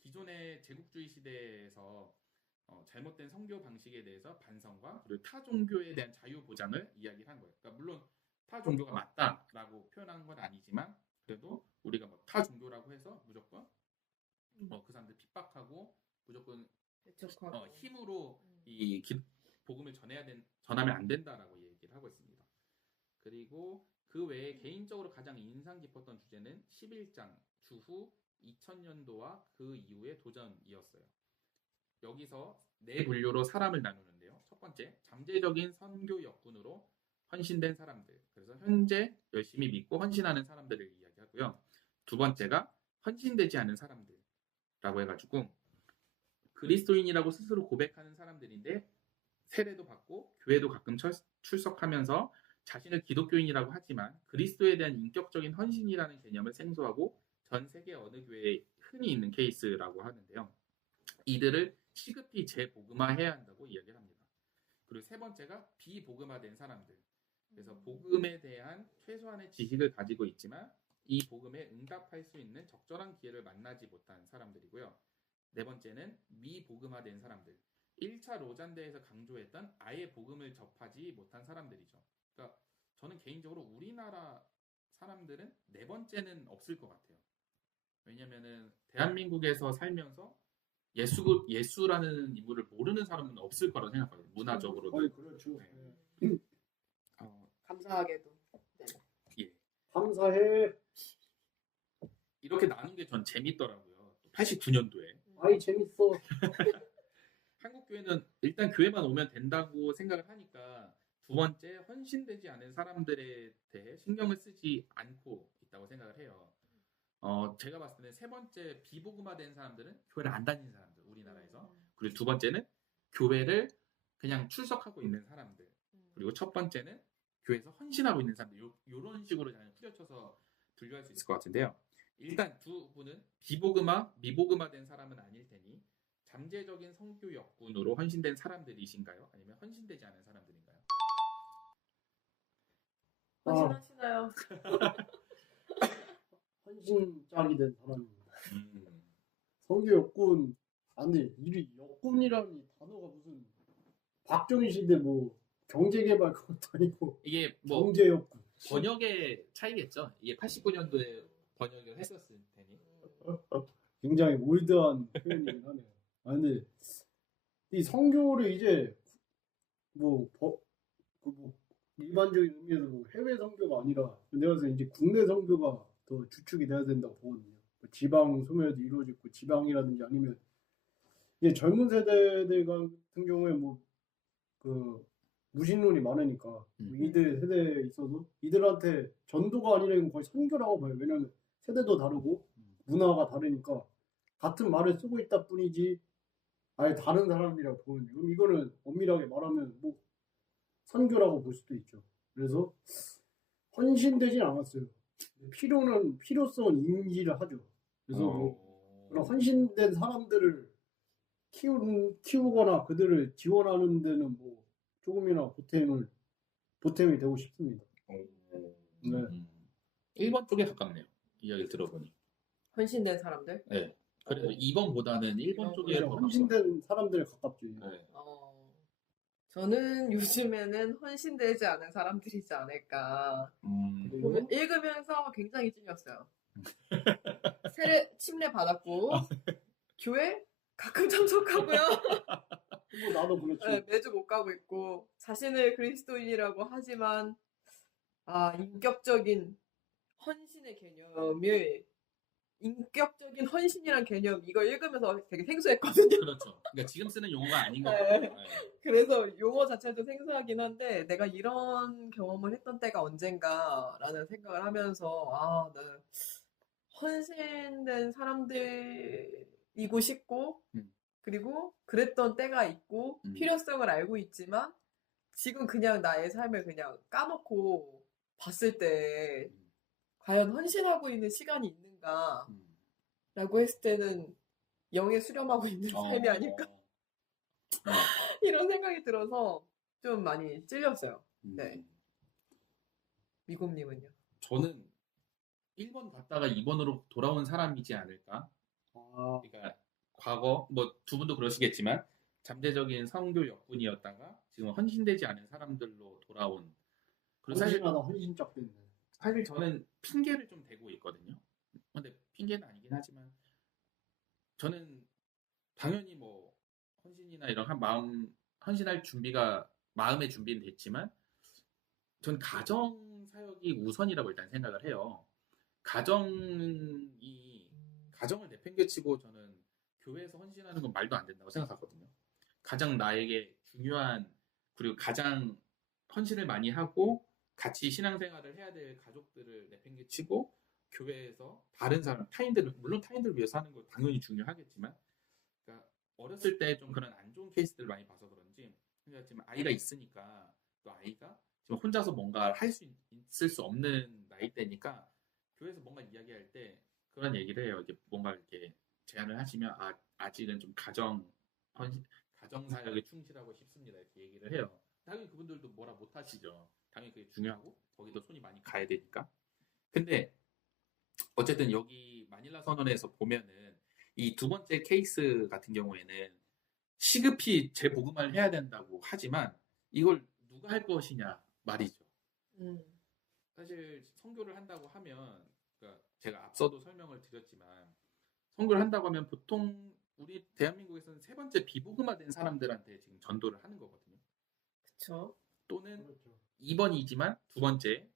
기존의 제국주의 시대에서 잘못된 선교 방식에 대해서 반성과 그리고 타 종교에 대한 자유 보장을 이야기한 거예요. 그러니까 물론 타 종교가 맞다라고 표현한 건 아니지만 그래도 우리가 뭐 타 종교라고 해서 무조건 그 사람들 핍박하고 무조건 대척하고. 힘으로 이 복음을 전하면 안 된다라고 얘기를 하고 있습니다. 그리고 그 외에 개인적으로 가장 인상 깊었던 주제는 11장 주후 2000년도와 그 이후의 도전이었어요. 여기서 네 분류로 사람을 나누는데요. 첫 번째, 잠재적인 선교 역군으로 헌신된 사람들. 그래서 현재 열심히 믿고 헌신하는 사람들을 이야기하고요. 두 번째가 헌신되지 않은 사람들이라고 해가지고 그리스도인이라고 스스로 고백하는 사람들인데 세례도 받고 교회도 가끔 출석하면서 자신을 기독교인이라고 하지만 그리스도에 대한 인격적인 헌신이라는 개념을 생소하고 전 세계 어느 교회에 흔히 있는 케이스라고 하는데요. 이들을 시급히 재복음화해야 한다고 이야기합니다. 그리고 세 번째가 비복음화된 사람들. 그래서 복음에 대한 최소한의 지식을 가지고 있지만 이 복음에 응답할 수 있는 적절한 기회를 만나지 못한 사람들이고요. 네 번째는 미복음화된 사람들. 1차 로잔대에서 강조했던 아예 복음을 접하지 못한 사람들이죠. 그러니까 저는 개인적으로 우리나라 사람들은 네 번째는 없을 것 같아요. 왜냐면은 대한민국에서 살면서 예수라는 인물을 모르는 사람은 없을 거라고 생각해요. 문화적으로도. 그렇죠. 네. 감사하게도. 네. 예. 감사해. 이렇게 나눈 게 전 재밌더라고요. 89년도에. 아이 재밌어. 한국 교회는 일단 교회만 오면 된다고 생각을 하니까 두 번째 헌신되지 않은 사람들에 대해 신경을 쓰지 않고 있다고 생각을 해요. 제가 봤을 때는 세 번째 비복음화된 사람들은 교회를 안 다니는 사람들 우리나라에서. 그리고 두 번째는 교회를 그냥 출석하고 있는 사람들. 그리고 첫 번째는 교회에서 헌신하고 있는 사람들. 요런 식으로 그냥 후려쳐서 분류할 수 있을 것 같은데요. 일단 두 분은 미복음화된 사람은 아닐 테니 잠재적인 선교 역군으로 헌신된 사람들이신가요? 아니면 헌신되지 않은 사람들인가요? 헌신하시나요? 헌신짝이 된 사람입니다. 선교 역군 안돼. 이 역군이라는 단어가 무슨 박정희 시대 뭐 경제개발 그것도 아니고 이게 뭐 경제 역군. 번역의 차이겠죠. 이게 89년도에 번역을 했었을 테니. 굉장히 올드한 표현이긴 하네요. 근데 이 선교를 이제 뭐 일반적인 의미에서 뭐 해외 선교가 아니라 내가 봐서 이제 국내 선교가 더 주축이 돼야 된다고 보거든요. 지방 소멸도 이루어지고 지방이라든지 아니면 이제 젊은 세대들 같은 경우에 뭐 그 무신론이 많으니까 이들 세대에 있어서 이들한테 전도가 아니라 이건 거의 선교라고 봐요. 왜냐하면 세대도 다르고 문화가 다르니까 같은 말을 쓰고 있다 뿐이지 아예 다른 사람이라고 보는데 그럼 이거는 엄밀하게 말하면 뭐 선교라고 볼 수도 있죠. 그래서 헌신되진 않았어요. 필요성은 인지를 하죠. 그래서 뭐 그런 헌신된 사람들을 키우거나 그들을 지원하는 데는 뭐 조금이나 보탬이 되고 싶습니다. 네. 1번 쪽에 가깝네요. 이야기 들어보니. 헌신된 사람들? 네. 그래서 2번보다는 1번 쪽에 더 가까워요. 헌신된 사람들 가깝지. 네. 저는 요즘에는 헌신되지 않은 사람들이지 않을까. 보면 읽으면서 굉장히 찔렸어요. 침례 받았고 교회 가끔 참석하고요. 뭐 나도 그렇지. 네, 매주 못 가고 있고 자신을 그리스도인이라고 하지만 인격적인 헌신의 개념을 인격적인 헌신이란 개념 이거 읽으면서 되게 생소했거든요. 그렇죠. 그러니까 지금 쓰는 용어가 아닌 것 네. 같아요. 네. 그래서 용어 자체도 생소하긴 한데 내가 이런 경험을 했던 때가 언젠가라는 생각을 하면서 나 헌신된 사람들이고 싶고 그리고 그랬던 때가 있고 필요성을 알고 있지만 지금 그냥 나의 삶을 그냥 까놓고 봤을 때 과연 헌신하고 있는 시간이 있는가 라고 했을 때는 영에 수렴하고 있는 삶이 아닐까 이런 생각이 들어서 좀 많이 찔렸어요. 네. 미국님은요? 저는 1번 갔다가 2번으로 돌아온 사람이지 않을까. 그러니까 과거 뭐 두 분도 그러시겠지만 잠재적인 성교 역군이었다가 지금 헌신되지 않은 사람들로 돌아온. 그리고 헌신하다 헌신적 됐네. 사실 저는 핑계를 좀 대고 있거든요. 근데 핑계는 아니긴 하지만 저는 당연히 뭐 헌신이나 이런 헌신할 준비가 마음의 준비는 됐지만 전 가정 사역이 우선이라고 일단 생각을 해요. 가정을 내팽개치고 저는 교회에서 헌신하는 건 말도 안 된다고 생각하거든요. 가장 나에게 중요한 그리고 가장 헌신을 많이 하고 같이 신앙생활을 해야 될 가족들을 내팽개치고 교회에서 다른 사람, 물론 타인들을 위해서 하는 거 당연히 중요하겠지만 그러니까 어렸을 때 좀 그런 안 좋은 케이스들을 많이 봐서 그런지 지금 아이가 있으니까 또 아이가 지금 혼자서 뭔가 할 수 있을 수 없는 나이대니까 교회에서 뭔가 이야기할 때 그런 얘기를 해요. 이게 뭔가 이렇게 제안을 하시면 아직은 좀 가정 사역에 충실하고 싶습니다. 이렇게 얘기를 해요. 당연히 그분들도 뭐라 못 하시죠. 당연히 그게 중요하고 거기도 손이 많이 가야 되니까. 근데 어쨌든 여기 마닐라 선언에서 보면은 이 두 번째 케이스 같은 경우에는 시급히 재복음화를 해야 된다고 하지만 이걸 누가 할 것이냐 말이죠. 사실 선교를 한다고 하면 그러니까 제가 앞서도 설명을 드렸지만 선교를 한다고 하면 보통 우리 대한민국에서는 세 번째 비복음화된 사람들한테 지금 전도를 하는 거거든요. 그렇죠. 또는 2번이지만 두 번째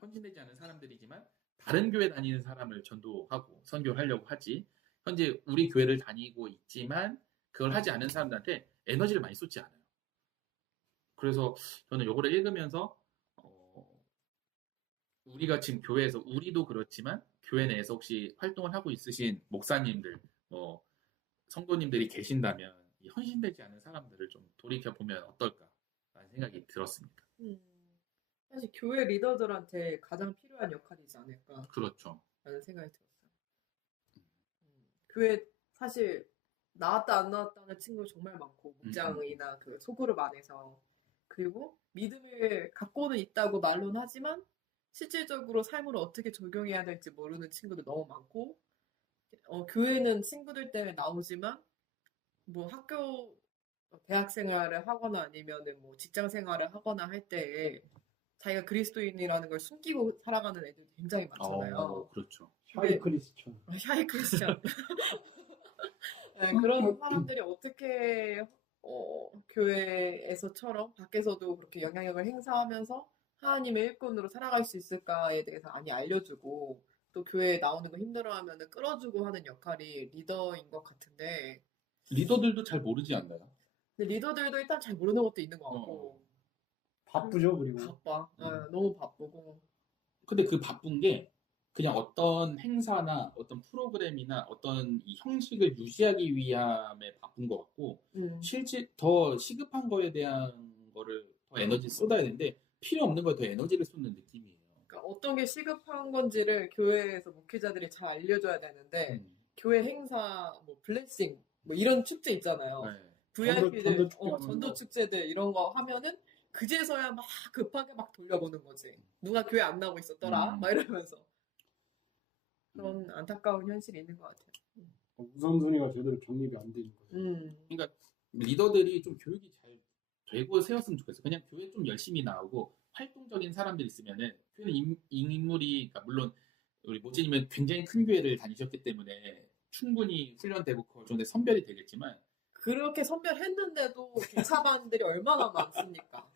헌신되지 않은 사람들이지만 다른 교회 다니는 사람을 전도하고 선교를 하려고 하지 현재 우리 교회를 다니고 있지만 그걸 하지 않은 사람들한테 에너지를 많이 쏟지 않아요. 그래서 저는 이거를 읽으면서 우리가 지금 교회에서 우리도 그렇지만 교회 내에서 혹시 활동을 하고 있으신 목사님들, 성도님들이 계신다면 이 헌신되지 않은 사람들을 좀 돌이켜보면 어떨까라는 생각이 들었습니다. 사실 교회 리더들한테 가장 필요한 역할이지 않을까. 그렇죠. 라는 생각이 들었어요. 교회 사실 나왔다 안 나왔다는 친구 정말 많고 목장이나 그 소그룹 안에서 그리고 믿음을 갖고는 있다고 말로는 하지만 실질적으로 삶으로 어떻게 적용해야 될지 모르는 친구들 너무 많고 교회는 친구들 때문에 나오지만 뭐 학교 대학 생활을 하거나 아니면은 뭐 직장 생활을 하거나 할 때에 자기가 그리스도인이라는 걸 숨기고 살아가는 애들이 굉장히 많잖아요. 그렇죠. 샤이 크리스천. 샤이 크리스천. 네, 그런 사람들이 어떻게 교회에서처럼 밖에서도 그렇게 영향력을 행사하면서 하나님의 일꾼으로 살아갈 수 있을까에 대해서 많이 알려주고 또 교회에 나오는 거 힘들어하면 끌어주고 하는 역할이 리더인 것 같은데 리더들도 잘 모르지 않나요? 근데 리더들도 일단 잘 모르는 것도 있는 것 같고 바쁘죠. 그리고 바빠. 너무 바쁘고 근데 그 바쁜 게 그냥 어떤 행사나 어떤 프로그램이나 어떤 이 형식을 유지하기 위함에 바쁜 것 같고 실제 더 시급한 거에 대한 거를 더 에너지 쏟아야 되는데 필요 없는 거에 더 에너지를 쏟는 느낌이에요. 그러니까 어떤 게 시급한 건지를 교회에서 목회자들이 잘 알려줘야 되는데 교회 행사, 뭐 블레싱, 뭐 이런 축제 있잖아요. 네. VIP들 전도 축제들 이런 거 하면은 그제서야 막 급하게 막 돌려보는 거지. 누가 교회 안 나오고 있었더라? 막 이러면서. 그런 안타까운 현실이 있는 것 같아요. 우선순위가 제대로 정립이 안 되는 거예요. 그러니까 리더들이 좀 교육이 잘 되고 세웠으면 좋겠어. 그냥 교회 좀 열심히 나오고 활동적인 사람들 있으면은 교회 인물이, 그러니까 물론 우리 모찌님은 굉장히 큰 교회를 다니셨기 때문에 충분히 훈련되고 그 정도의 선별이 되겠지만 그렇게 선별했는데도 개차반들이 얼마나 많습니까?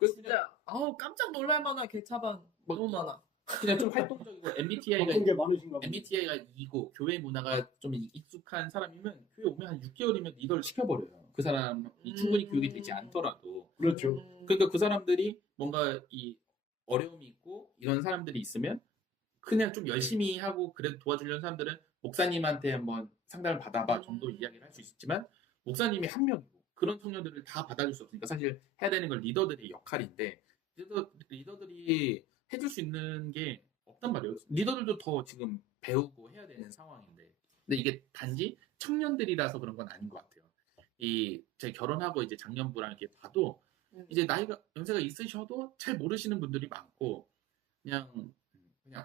진짜 깜짝 놀랄 만한 개차반 너무 많아. 그냥 좀 활동적이고 바쁜 게 많으신가 보네. MBTI가 이고 교회 문화가 좀 익숙한 사람이면 교회 오면 한 6개월이면 리더를 시켜버려요. 그 사람이 충분히 교육이 되지 않더라도. 그렇죠. 그러니까 그 사람들이 뭔가 이 어려움이 있고 이런 사람들이 있으면 그냥 좀 열심히 하고 그래도 도와주려는 사람들은 목사님한테 한번 상담을 받아봐 정도 이야기를 할 수 있지만 목사님이 한 명이고 그런 청년들을 다 받아줄 수 없으니까 사실 해야 되는 건 리더들의 역할인데 리더들이 해줄 수 있는 게 없단 말이에요. 리더들도 더 지금 배우고 해야 되는 상황인데 근데 이게 단지 청년들이라서 그런 건 아닌 것 같아요. 제 결혼하고 이제 작년부랑 이렇게 봐도 이제 연세가 있으셔도 잘 모르시는 분들이 많고 그냥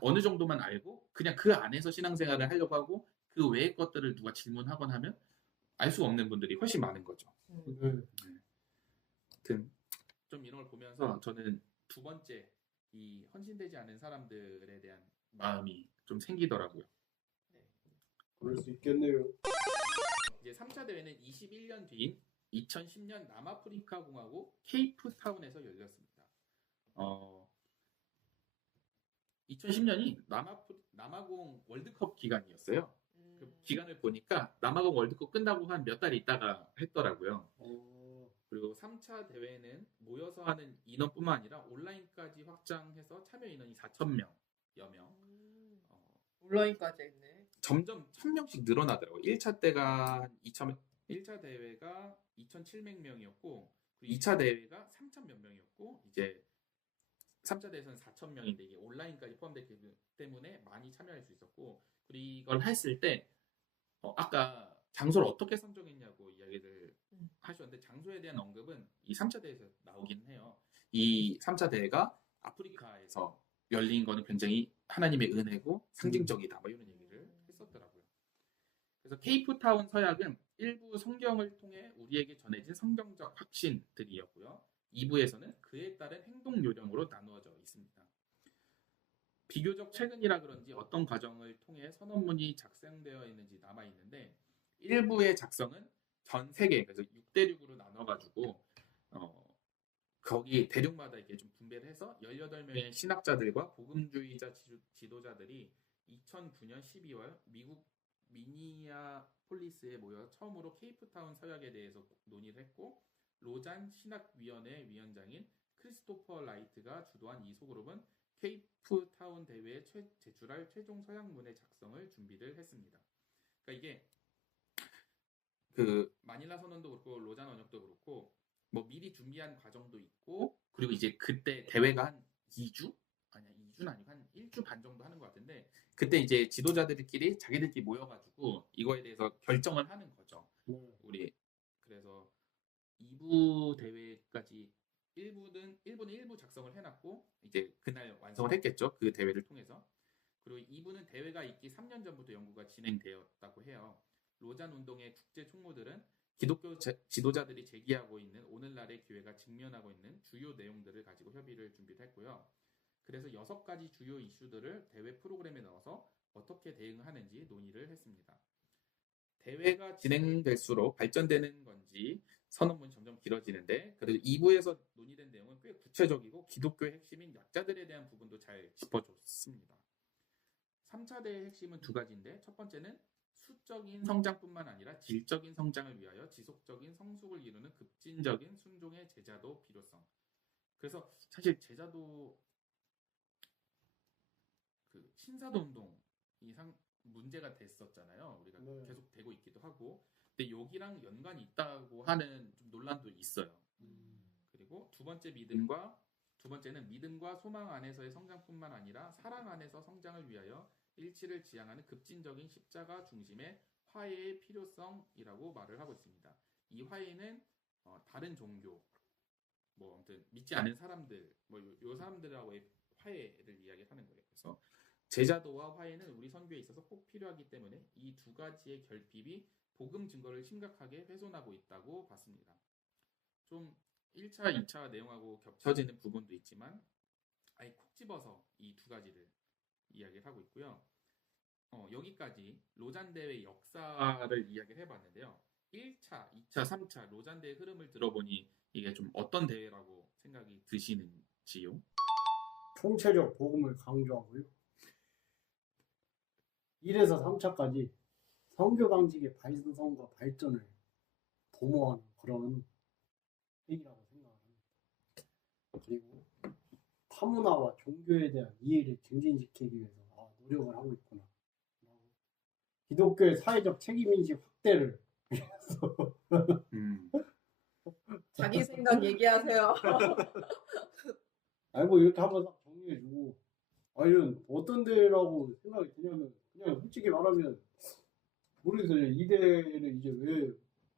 어느 정도만 알고 그냥 그 안에서 신앙생활을 하려고 하고 그 외의 것들을 누가 질문하거나 하면 알 수가 없는 분들이 훨씬 많은 거죠. 아무튼 좀 이런 걸 보면서 저는 두 번째 이 헌신되지 않은 사람들에 대한 마음이 좀 생기더라고요. 그럴 수 있겠네요. 이제 3차 대회는 21년 뒤인 2010년 남아프리카 공화국 케이프타운에서 열렸습니다. 2010년이 남아공 월드컵 기간이었어요. 그 기간을 보니까 남아공 월드컵 끝나고 한 몇 달 있다가 했더라고요. 그리고 3차 대회는 모여서 하는 인원뿐만 아니라 온라인까지 확장해서 참여 인원이 4,000명여 명. 온라인까지 했네. 점점 1,000명씩 늘어나더라고요. 1차 때가 1차 대회가 2,700명이었고 그리고 2차 대회가 3,000 몇 명이었고 이제 3차 대회에서는 4,000명인데 이게 온라인까지 포함되기 때문에 많이 참여할 수 있었고 그리고 이걸 했을 때 아까 장소를 어떻게 선정했냐고 이야기를 하셨는데 장소에 대한 언급은 이 3차 대회에서 나오긴 해요. 이 3차 대회가 아프리카에서 열린 거는 굉장히 하나님의 은혜고 상징적이다 뭐 이런 얘기를 했었더라고요. 그래서 케이프타운 서약은 일부 성경을 통해 우리에게 전해진 성경적 확신들이었고요. 2부에서는 그에 따른 행동 요령으로 나누어져 있습니다. 비교적 최근이라 그런지 어떤 과정을 통해 선언문이 작성되어 있는지 남아 있는데 1부의 작성은 전 세계 그래서 6대륙으로 나눠가지고 거기 대륙마다 이렇게 좀 분배를 해서 18명의 신학자들과 복음주의자 지도자들이 2009년 12월 미국 미니아폴리스에 모여 처음으로 케이프타운 서약에 대해서 논의를 했고 로잔 신학위원회 위원장인 크리스토퍼 라이트가 주도한 이 소그룹은 케이프타운 대회에 제출할 최종 서약문의 작성을 준비를 했습니다. 그러니까 이게 그 마닐라 선언도 그렇고 로잔 언역도 그렇고 뭐 미리 준비한 과정도 있고 그리고 이제 그때 대회가 한 2주? 아니야 2주는 아니고 한 1주 반 정도 하는 것 같은데 그때 이제 지도자들끼리 자기들끼리 모여가지고 이거에 대해서 결정을 하는 거죠. 우리 그래서 2부 대회까지 1부는 일부 작성을 해놨고 이제 그날 완성을 했겠죠. 그 대회를 통해서. 그리고 2부는 대회가 있기 3년 전부터 연구가 진행되었다고 해요. 로잔 운동의 국제 총무들은 기독교 지도자들이 제기하고 있는 오늘날의 교회가 직면하고 있는 주요 내용들을 가지고 협의를 준비를 했고요. 그래서 6가지 주요 이슈들을 대회 프로그램에 넣어서 어떻게 대응하는지 논의를 했습니다. 대회가 진행될수록 발전되는 건지 선언문이 점점 길어지는데 그래도 2부에서 논의된 내용은 꽤 구체적이고 기독교의 핵심인 약자들에 대한 부분도 잘 짚어줬습니다. 3차 대회의 핵심은 2가지인데 첫 번째는 수적인 성장뿐만 아니라 질적인 성장을 위하여 지속적인 성숙을 이루는 급진적인 순종의 제자도 필요성. 그래서 사실 제자도 그 신사도 운동이 문제가 됐었잖아요. 우리가 계속 되고 있기도 하고. 근데 여기랑 연관이 있다고 하는 좀 논란도 있어요. 그리고 두 번째는 믿음과 소망 안에서의 성장뿐만 아니라 사랑 안에서 성장을 위하여 일치를 지향하는 급진적인 십자가 중심의 화해의 필요성이라고 말을 하고 있습니다. 이 화해는 다른 종교, 뭐 아무튼 믿지 않는 사람들 요 사람들하고의 화해를 이야기하는 거예요. 그래서 제자도와 화해는 우리 선교에 있어서 꼭 필요하기 때문에 이 두 가지의 결핍이 복음 증거를 심각하게 훼손하고 있다고 봤습니다. 좀 1차, 2차 내용하고 겹쳐지는 부분도 있지만 아예 콕 집어서 이 두 가지를 이야기를 하고 있고요. 여기까지 로잔 대회 역사를 이야기를 해봤는데요. 1차, 2차, 3차 로잔 대회 흐름을 들어보니 이게 좀 어떤 대회라고 생각이 드시는지요? 총체적 복음을 강조하고요. 1에서 3차까지 선교 방식의 발전과 발전을 도모하는 그런 행위라고 생각합니다. 그리고 타문화와 종교에 대한 이해를 증진시키기 위해서 노력을 하고 있구나. 기독교의 사회적 책임인식 확대를 위해서 자기 생각 얘기하세요. 아니 뭐 이렇게 한번 딱 정리해주고 이런 어떤 데라고 생각이 드냐면 그냥 솔직히 말하면 모르겠어요. 이 대를 이제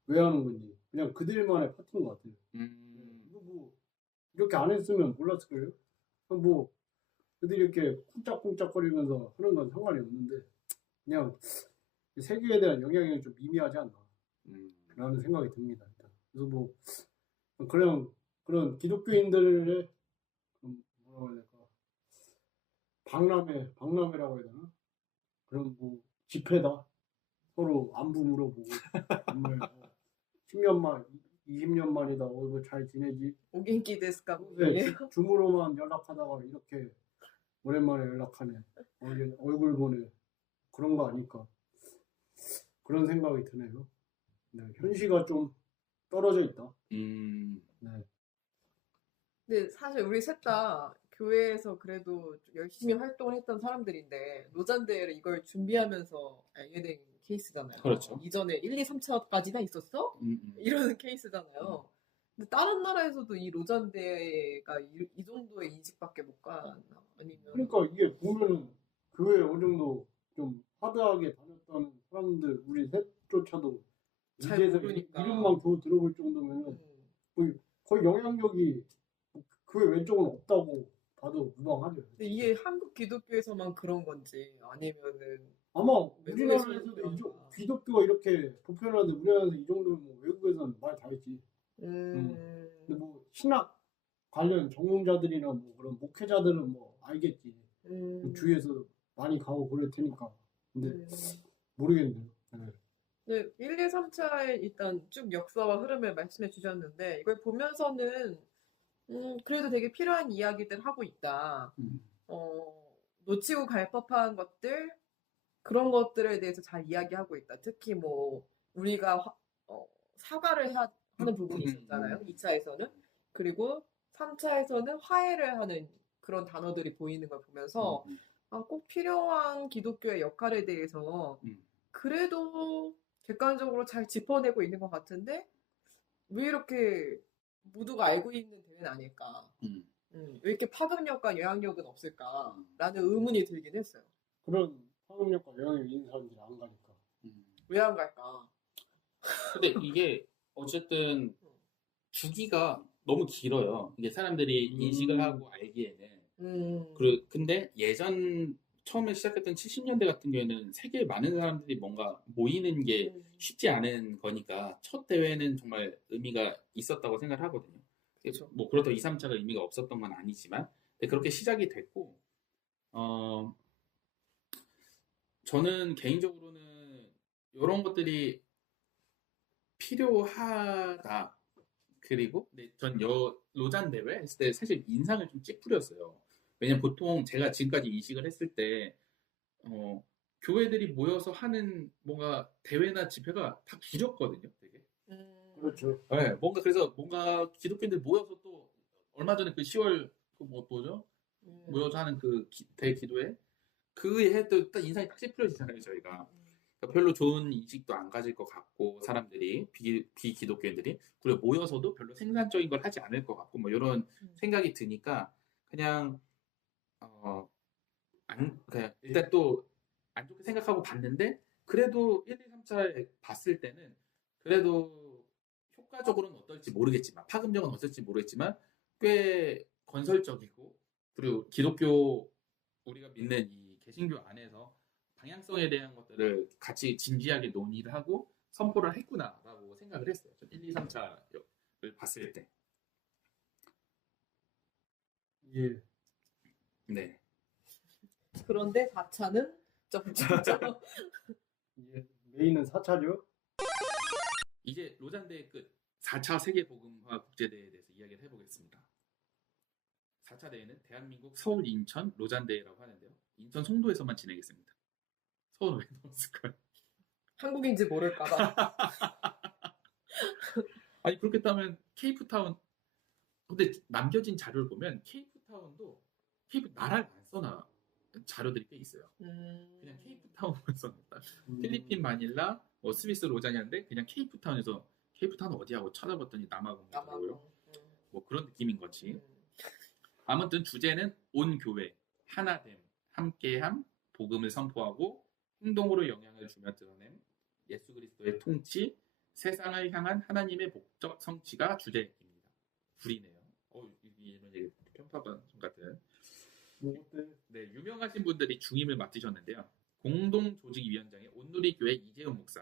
왜 하는 건지 그냥 그들만의 파트인 것 같아요. 이거 뭐 이렇게 안 했으면 몰랐을 거예요. 뭐 그들이 이렇게 쿵짝쿵짝거리면서 하는 건 상관이 없는데 그냥 세계에 대한 영향이 좀 미미하지 않나 라는 생각이 듭니다. 일단. 그래서 뭐 그런 기독교인들의 뭐라고 해야 될까 박람회라고 해야 되나 그런 뭐 집회다 서로 안부 물어보고 정말 10년 만 20년 만이다 뭐 잘 지내지 오겐키 데스까 네, 줌으로만 연락하다가 이렇게 오랜만에 연락하네 얼굴 보네 그런 거 아닐까 그런 생각이 드네요. 네, 현시가 좀 떨어져 있다. 네. 근데 사실 우리 셋 다 교회에서 그래도 좀 열심히 활동을 했던 사람들인데 로잔 대회를 이걸 준비하면서 알게 된 케이스잖아요. 그렇죠. 이전에 1, 2, 3차까지 다 있었어? 이러는 케이스잖아요. 근데 다른 나라에서도 이 로잔 대회가 이 정도의 인식밖에 못 가나? 아니면 그러니까 이게 보면은 교회 어느 정도 좀 하드하게 다녔다는 사람들 우리 셋조차도 잘 이제서 모르니까. 이름만 겨우 들어볼 정도면은 거의 영향력이 교회 왼쪽은 없다고 봐도 무방하죠. 근데 이게 한국 기독교에서만 그런 건지 아니면은 아마 외국에서도 우리나라에서도 그런가? 기독교가 이렇게 보편한데 우리나라에서 이 정도면 뭐 외국에서는 말 다 했지. 근데 뭐 신학 관련 전공자들이나 뭐 그런 목회자들은 뭐 알겠지. 뭐 주위에서 많이 가고 그럴 테니까. 근데 모르겠네요. 네, 1, 2, 3차의 일단 쭉 역사와 흐름을 말씀해 주셨는데 이걸 보면서는 그래도 되게 필요한 이야기들 하고 있다. 놓치고 갈 법한 것들 그런 것들에 대해서 잘 이야기하고 있다. 특히 뭐 우리가 사과를 하는 부분이 있었잖아요. 2차에서는. 그리고 3차에서는 화해를 하는 그런 단어들이 보이는 걸 보면서 꼭 필요한 기독교의 역할에 대해서 그래도 객관적으로 잘 짚어내고 있는 것 같은데 왜 이렇게 모두가 알고 있는 대회는 아닐까? 왜 이렇게 파급력과 영향력은 없을까라는 의문이 들긴 했어요. 그런 파급력과 영향력 있는 사람들이 안 가니까. 왜 안 갈까? 근데 이게 어쨌든 주기가 너무 길어요. 이게 사람들이 인식을 하고 알기에는. 근데 예전 처음에 시작했던 70년대 같은 경우에는 세계 많은 사람들이 뭔가 모이는 게 쉽지 않은 거니까 첫 대회는 정말 의미가 있었다고 생각을 하거든요. 그렇죠. 뭐 그렇다고 2, 3차가 의미가 없었던 건 아니지만 근데 그렇게 시작이 됐고 저는 개인적으로는 이런 것들이 필요하다. 그리고 전 로잔 대회 했을 때 사실 인상을 좀 찌푸렸어요. 왜냐면 보통 제가 지금까지 인식을 했을 때 교회들이 모여서 하는 뭔가 대회나 집회가 다 길었거든요. 되게. 그렇죠. 네, 뭔가 기독교인들 모여서 또 얼마 전에 그 10월 뭐죠? 모여서 하는 그 대기도회 그 해도 딱 인상이 딱 찌푸려지잖아요. 저희가. 그러니까 별로 좋은 인식도 안 가질 것 같고 사람들이 비기독교인들이 그리고 모여서도 별로 생산적인 걸 하지 않을 것 같고 뭐 이런 생각이 드니까 그냥 그냥 일단 또 안 좋게 생각하고 봤는데 그래도 1, 2, 3차에 봤을 때는 그래도 효과적으로는 어떨지 모르겠지만 파급력은 어떨지 모르겠지만 꽤 건설적이고 그리고 기독교 우리가 믿는 이 개신교 안에서 방향성에 대한 것들을 같이 진지하게 논의를 하고 선포를 했구나라고 생각을 했어요. 1, 2, 3차를 봤을 때. 예. 네. 그런데 4차는 점점점. 예. 메인은 4차죠. 이제 로잔대의 끝 4차 세계복음화 국제대회에 대해서 이야기를 해보겠습니다. 4차 대회는 대한민국 서울, 인천, 로잔대회라고 하는데요. 인천 송도에서만 진행했습니다. 서울 왜 넣었을까요? 한국인지 모를까봐. 아니 그렇게 따면 케이프타운 근데 남겨진 자료를 보면 케이프타운도 나라를 안 써놔 자료들이 꽤 있어요. 그냥 케이프타운만 써놨다. 필리핀 마닐라, 스위스 로자니아인데 그냥 케이프타운에서 케이프타운 어디하고 찾아봤더니 남아공이더라고요. 뭐 그런 느낌인 거지. 아무튼 주제는 온 교회 하나됨, 함께함, 복음을 선포하고 행동으로 영향을 주며 드러냄 예수 그리스도의 통치, 세상을 향한 하나님의 목적 성취가 주제입니다. 불이네요. 이런 얘기 평가반 같은. 뭐 어때? 네, 유명하신 분들이 중임을 맡으셨는데요. 공동조직위원장의 온누리 교회 이재훈 목사,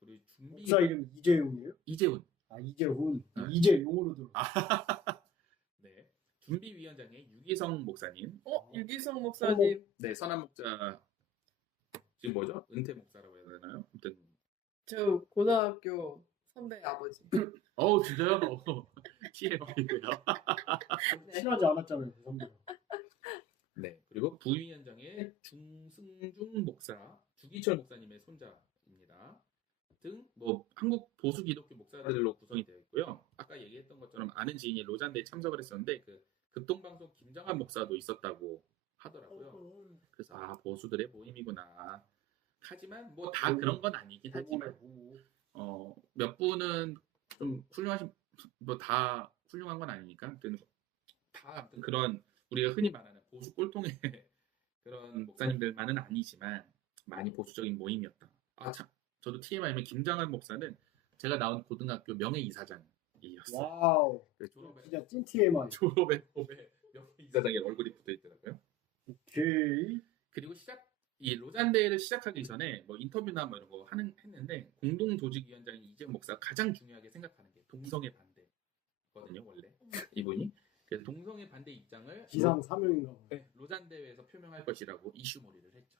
그리고 목사 이름 이재용이에요? 이재훈. 아 이재훈. 네. 이재용으로 들어. 네. 준비위원장의 유기성 목사님. 유기성 목사님. 네, 선한 목자. 지금 뭐죠? 은퇴 목사라고 해야 되나요? 아무튼 저 고등학교 선배 아버지. 진짜요? TMI고요. 친하지 않았잖아요, 그 선배가. 네, 그리고 부위원장의 중승중 목사, 주기철 목사님의 손자입니다. 등 뭐 한국 보수 기독교 목사들로 구성이 되어 있고요. 아까 얘기했던 것처럼 아는 지인이 로잔대에 참석을 했었는데 그 극동방송 김정한 목사도 있었다고 하더라고요. 그래서 보수들의 모임이구나. 하지만 뭐 다 그런 건 아니긴 하지만 몇 분은 좀 훌륭하신 뭐 다 훌륭한 건 아니니까 다 아무튼 그런 우리가 흔히 말하는 보수 꼴통의 그런 목사님들만은 아니지만 많이 보수적인 모임이었다. 참 저도 TMI면 김정한 목사는 제가 나온 고등학교 명예이사장이었어요. 와우. 진짜 찐 TMI. 졸업에 명예이사장의 얼굴이 붙어 있더라고요. 오케이. 그리고 이 로잔대회를 시작하기 전에 뭐 인터뷰나 뭐 이런 거 했는데 공동조직위원장인 이재훈 목사가 가장 중요하게 생각하는 게 동성애 반대거든요, 원래 이분이. 그래서 동성애 반대 입장을 기상 사명인가. 네, 로잔대회에서 표명할 것이라고 이슈몰이를 했죠.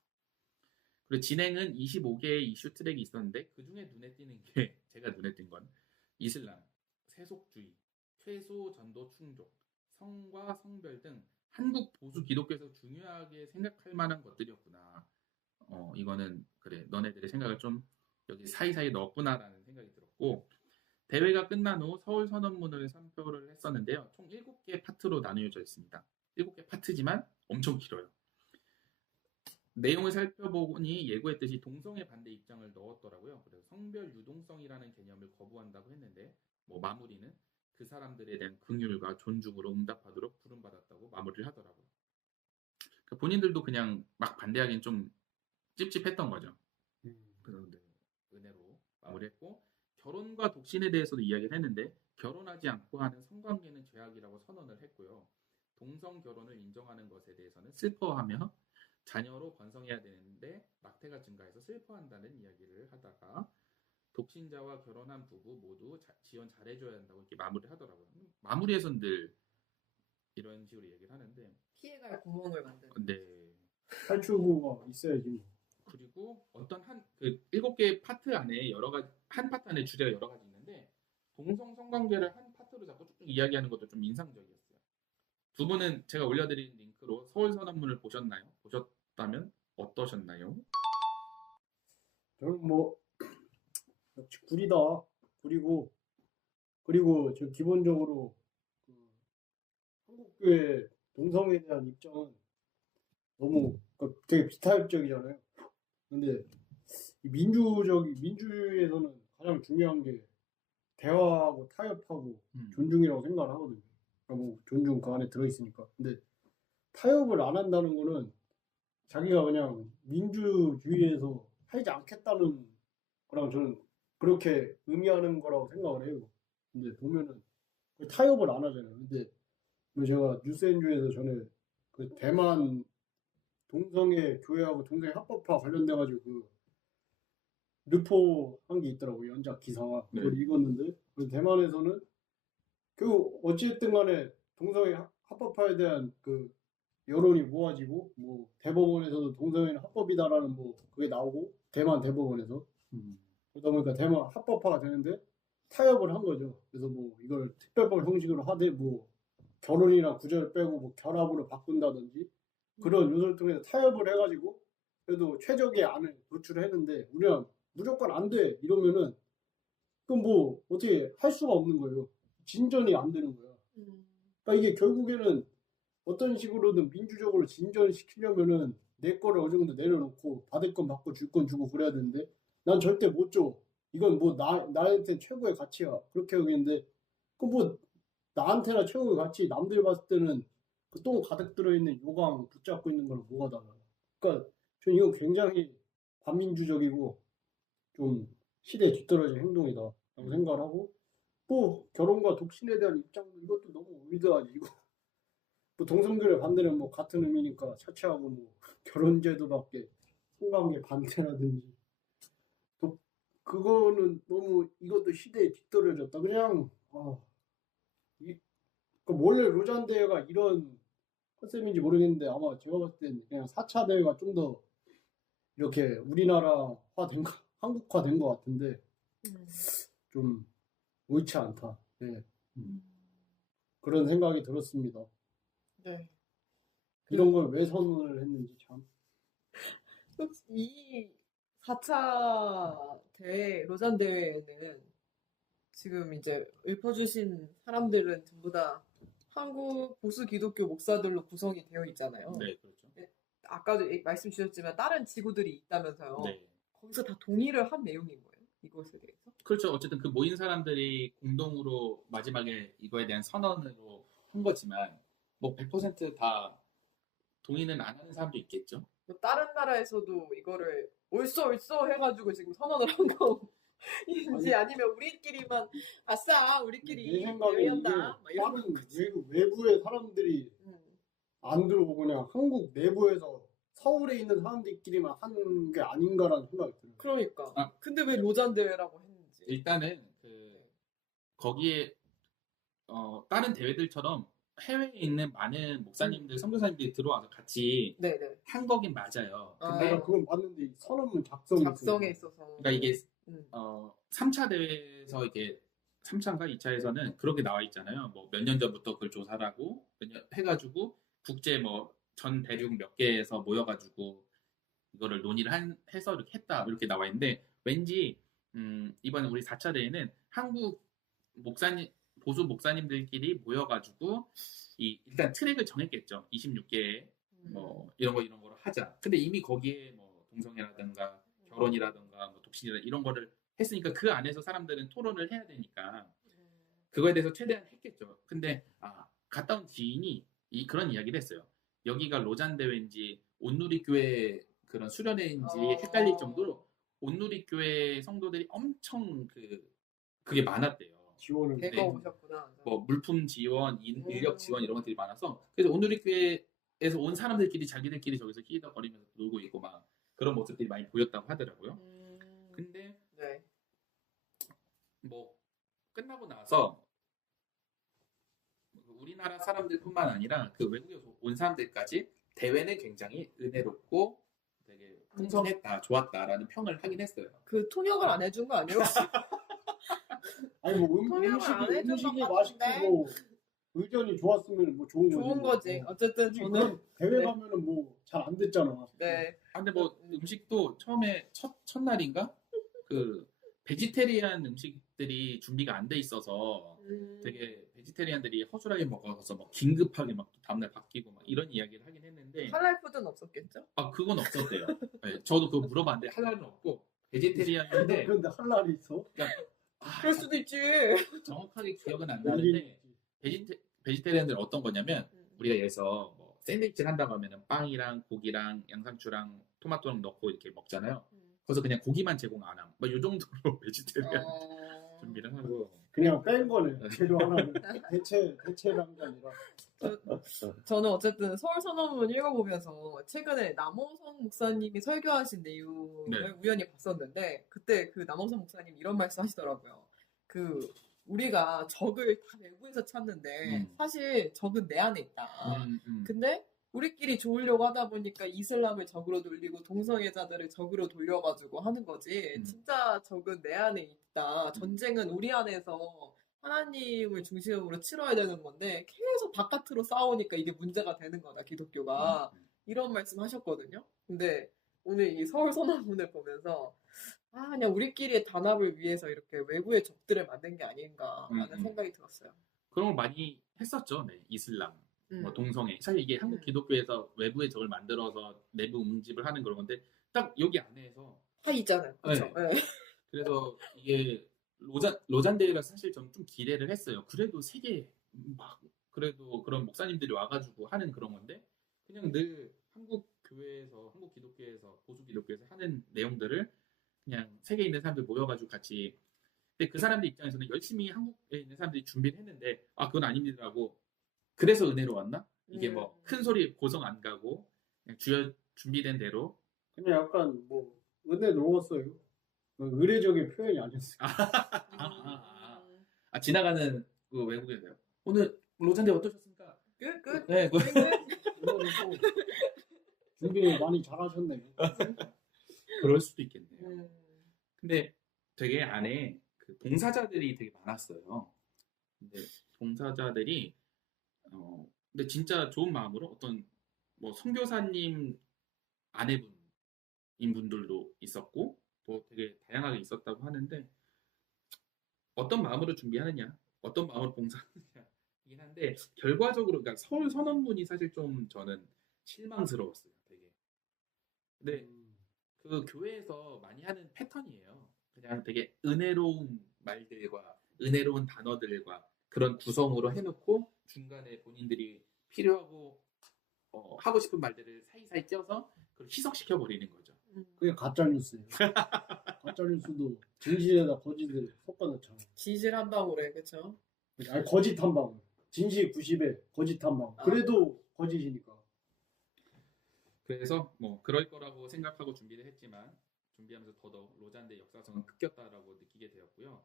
그리고 진행은 25개의 이슈 트랙이 있었는데 그 중에 눈에 띄는 게 제가 눈에 띈 건 이슬람, 세속주의, 퇴소 전도 충족, 성과 성별 등 한국 보수 기독교에서 중요하게 생각할 만한 것들이었구나. 이거는 그래 너네들의 생각을 좀 여기 사이사이 넣었구나라는 생각이 들었고 대회가 끝난 후 서울 선언문을 선표를 했었는데요. 총 7개 파트로 나누어져 있습니다. 7개 파트지만 엄청 길어요. 내용을 살펴보니 예고했듯이 동성애 반대 입장을 넣었더라고요. 그래서 성별 유동성이라는 개념을 거부한다고 했는데 뭐 마무리는 그 사람들에 대한 긍휼과 존중으로 응답하도록 부름받았다고 마무리를 하더라고요. 그러니까 본인들도 그냥 막 반대하기는 좀 찝찝했던 거죠. 그런데 은혜로 마무리했고 결혼과 독신에 대해서도 이야기를 했는데 결혼하지 않고 하는 성관계는 죄악이라고 선언을 했고요. 동성 결혼을 인정하는 것에 대해서는 슬퍼하며 자녀로 번성해야 되는데 낙태가 증가해서 슬퍼한다는 이야기를 하다가 독신자와 결혼한 부부 모두 지원 잘해줘야 한다고 이렇게 마무리를 하더라고요. 마무리에서는 늘 이런 식으로 얘기를 하는데 피해갈 구멍을 만드는. 네. 탈출구가 있어야지. 그리고 어떤 그 7개 파트 안에 한 파트 안에 주제가 여러 가지 있는데 동성 성관계를 한 파트로 자꾸 쭉쭉 이야기하는 것도 좀 인상적이었어요. 두 분은 제가 올려드린 링크로 서울 선언문을 보셨나요? 보셨다면 어떠셨나요? 저는 뭐 역시 구리다. 그리고 저 기본적으로 한국교회 동성에 대한 입장은 너무 되게 비타협적이잖아요. 근데 민주에서는 가장 중요한 게 대화하고 타협하고 존중이라고 생각을 하거든요. 그러니까 뭐 존중 그 안에 들어있으니까. 근데 타협을 안 한다는 거는 자기가 그냥 민주주의에서 하지 않겠다는 거랑 저는 그렇게 의미하는 거라고 생각을 해요. 근데 보면은 타협을 안 하잖아요. 근데 뭐 제가 뉴스엔조에서 전에 그 대만 동성애 교회하고 동성애 합법화 관련돼 가지고 그 르포 한 게 있더라고요. 연작 기사가 그걸 네. 읽었는데 그 대만에서는 그 어찌됐든 간에 동성애 합법화에 대한 그 여론이 모아지고 뭐 대법원에서도 동성애는 합법이다라는 뭐 그게 나오고 대만 대법원에서 그러다 보니까 대만 합법화가 되는데 타협을 한 거죠. 그래서 뭐 이걸 특별법 형식으로 하되 뭐 결혼이나 구제를 빼고 뭐 결합으로 바꾼다든지 그런 요소를 통해서 타협을 해가지고 그래도 최적의 안을 도출했는데 우리는 무조건 안 돼 이러면은 그럼 뭐 어떻게 할 수가 없는 거예요. 진전이 안 되는 거야. 그러니까 이게 결국에는 어떤 식으로든 민주적으로 진전시키려면은 내 거를 어느 정도 내려놓고 받을 건 받고 줄 건 주고 그래야 되는데 난 절대 못 줘. 이건 뭐 나한테 최고의 가치야. 그렇게 여기는데 그 뭐 나한테나 최고의 가치 남들 봤을 때는 그 똥 가득 들어있는 요강 붙잡고 있는 거랑 뭐가 달라. 그러니까 저는 이건 굉장히 반민주적이고 좀 시대에 뒤떨어진 행동이다라고 생각을 하고 뭐 결혼과 독신에 대한 입장도 이것도 너무 올드하지 이거. 뭐 동성결에 반대는 뭐 같은 의미니까 차치하고 뭐 결혼제도밖에 성관계 반대라든지 또 그거는 너무 이것도 시대에 뒤떨어졌다. 그냥 원래 로잔 대회가 이런 컨셉인지 모르겠는데 아마 제가 봤을 땐 그냥 4차 대회가 좀 더 이렇게 우리나라화된 거, 한국화된 것 같은데 좀 옳지 않다. 네. 그런 생각이 들었습니다. 네. 이런 걸 왜 선언을 했는지 참. 이 4차 대회, 로잔 대회에는 지금 이제 읊어주신 사람들은 전부 다 한국 보수 기독교 목사들로 구성이 되어 있잖아요. 네, 그렇죠. 아까도 말씀 주셨지만 다른 지구들이 있다면서요. 네. 거기서 다 동의를 한 내용인 거예요? 이것에 대해서? 그렇죠. 어쨌든 그 모인 사람들이 공동으로 마지막에 이거에 대한 선언으로 한 거지만 뭐 100% 다 동의는 안 하는 사람도 있겠죠. 뭐 다른 나라에서도 이거를 옳소 해가지고 지금 선언을 한 거인지 아니면 우리끼리만 아싸 우리끼리 내 생각에 이게 대회한다 막 이런 다른 거지. 외부의 사람들이 안 들어오고 그냥 한국 내부에서 서울에 있는 사람들끼리만 하는 게 아닌가라는 생각이 들어요. 그러니까. 근데 왜 로잔 대회라고 했는지. 일단은 거기에 다른 대회들처럼 해외에 있는 많은 목사님들, 선교사님들이 들어와서 같이 네네. 한 거긴 맞아요. 근데 내가 그건 맞는데 선언문 작성에 있어서. 그러니까 이게 3차 대회에서 이게 3차인가 2차에서는 그렇게 나와 있잖아요. 뭐 몇 년 전부터 그걸 조사를 하고 해가지고 국제 뭐 전 대륙 몇 개에서 모여가지고 이거를 논의를 해서 이렇게 했다 이렇게 나와 있는데 왠지 이번 우리 4차 대회는 한국 목사님 보수 목사님들끼리 모여가지고 일단 트랙을 정했겠죠. 26개 뭐 이런 거로 하자. 근데 이미 거기에 뭐 동성애라든가 결혼이라든가 뭐 독신이라든가 이런 거를 했으니까 그 안에서 사람들은 토론을 해야 되니까 그거에 대해서 최대한 했겠죠. 근데 갔다 온 지인이 그런 이야기를 했어요. 여기가 로잔 대회인지 온누리교회 그런 수련회인지 헷갈릴 정도로 온누리교회 성도들이 엄청 그게 많았대요. 지원을 대거 오셨구나. 뭐 물품 지원, 인력 지원 이런 것들이 많아서 그래서 온누리교회에서 온 사람들끼리 자기들끼리 저기서 희덕거리면서 놀고 있고 막 그런 모습들이 많이 보였다고 하더라고요. 근데 네. 뭐 끝나고 나서 우리나라 사람들뿐만 아니라 그 외국에서 온 사람들까지 대회는 굉장히 은혜롭고 되게 풍성했다, 좋았다라는 평을 하긴 했어요. 그 통역을 안 해준 거 아니에요? 아니 뭐 통역을 안 해준 음식이 것 맛있고 같은데. 뭐 의견이 좋았으면 뭐 좋은 거지. 좋은 거지. 어쨌든 굳이 저는 그런 대회 네. 가면은 뭐 잘 안 됐잖아. 네. 근데 뭐 음식도 처음에 첫날인가 그 베지테리안 음식들이 준비가 안 돼 있어서 되게 베지테리안들이 허술하게 먹어서 막 긴급하게 막 다음날 바뀌고 막 이런 이야기를 하긴 했는데 할랄 푸드는 없었겠죠? 그건 없었대요. 네, 저도 그거 물어봤는데 할랄은 없고 베지테리안인데 그런데 할랄이 있어? 그럴 수도 있지. 정확하게 기억은 안 나는데 베지테리안들은 어떤 거냐면 우리가 예를 들어서 뭐 샌드위치를 한다고 하면은 빵이랑 고기랑 양상추랑 토마토랑 넣고 이렇게 먹잖아요. 그래서 그냥 고기만 제공 안 함. 뭐 이 정도로 베지테리안 준비를 하고. 그냥 뺀 거네. 재료 하나를 대체한 게 아니라. 저는 어쨌든 서울선언문 읽어보면서 최근에 남호성 목사님이 설교하신 내용을 네. 우연히 봤었는데 그때 그 남호성 목사님 이런 말씀 하시더라고요. 그 우리가 적을 다 외부에서 찾는데 사실 적은 내 안에 있다. 근데 우리끼리 좋으려고 하다 보니까 이슬람을 적으로 돌리고 동성애자들을 적으로 돌려가지고 하는 거지. 진짜 적은 내 안에 있다. 전쟁은 우리 안에서 하나님을 중심으로 치러야 되는 건데 계속 바깥으로 싸우니까 이게 문제가 되는 거다, 기독교가. 이런 말씀 하셨거든요. 근데 오늘 이 서울선언문을 보면서 그냥 우리끼리의 단합을 위해서 이렇게 외부의 적들을 만든 게 아닌가라는 생각이 들었어요. 그런 걸 많이 했었죠. 네. 이슬람, 뭐 동성애. 사실 이게 한국 기독교에서 외부의 적을 만들어서 내부 응집을 하는 그런 건데 딱 여기 안에서 다 있잖아요. 그렇죠. 네. 그래서 이게 로잔 대회가 사실 저는 좀 기대를 했어요. 그래도 세계 막 그래도 그런 목사님들이 와가지고 하는 그런 건데 그냥 늘 한국 교회에서 한국 기독교에서 보수 기독교에서 하는 내용들을 그냥 세계에 있는 사람들 모여가지고 같이 근데 그 사람들 입장에서는 열심히 한국에 있는 사람들이 준비를 했는데 그건 아닙니다라고 그래서 은혜로 왔나? 이게 뭐 큰 소리 고성 안 가고 그냥 준비된 대로 그냥 약간 뭐 은혜 넣었어요. 의례적인 표현이 아니었어요. 지나가는 그 외국에서요. 오늘 로잔대 어떠셨습니까? 끝. 네, 준비 많이 잘하셨네요. 그럴 수도 있겠네요. 근데 되게 안에 그 봉사자들이 되게 많았어요. 근데 봉사자들이 근데 진짜 좋은 마음으로 어떤 뭐 선교사님 아내분인 분들도 있었고 또 되게 다양하게 있었다고 하는데 어떤 마음으로 준비하느냐, 어떤 마음으로 봉사하느냐이긴 한데 결과적으로 그러니까 서울 선언문이 사실 좀 저는 실망스러웠어요. 되게. 근데 그 교회에서 많이 하는 패턴이에요. 그냥 되게 은혜로운 말들과 은혜로운 단어들과 그런 구성으로 해놓고 중간에 본인들이 필요하고 하고 싶은 말들을 사이사이 껴서 그걸 희석시켜 버리는 거죠. 그게 가짜 뉴스예요. 가짜 뉴스도 진실에다 거짓을 섞어놓잖아. 진실 한 방울에 그렇죠. 아니 거짓 한 방울. 진실 90에 거짓 한 방울. 그래도 거짓이니까. 그래서 뭐 그럴 거라고 생각하고 준비를 했지만 준비하면서 더더욱 로잔대 역사성은 끊겼다라고 느끼게 되었고요.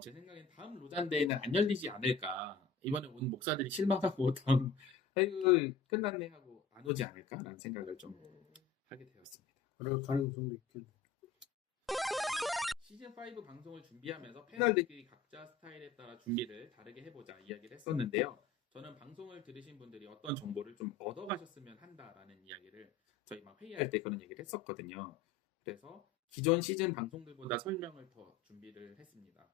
제 생각엔 다음 로잔대에는 안 열리지 않을까. 이번에 온 목사들이 실망하고 다음 끝났네 하고 안 오지 않을까라는 생각을 좀 하게 되었습니다. 그럴 가능성도 있겠네. 시즌5 방송을 준비하면서 패널들끼리 각자 스타일에 따라 준비를 다르게 해보자 이야기를 했었는데요. 저는 방송을 들으신 분들이 어떤 정보를 좀 얻어가셨으면 한다라는 이야기를 저희 막 회의할 때 그런 얘기를 했었거든요. 그래서 기존 시즌 방송들보다 설명을 더 준비를 했습니다.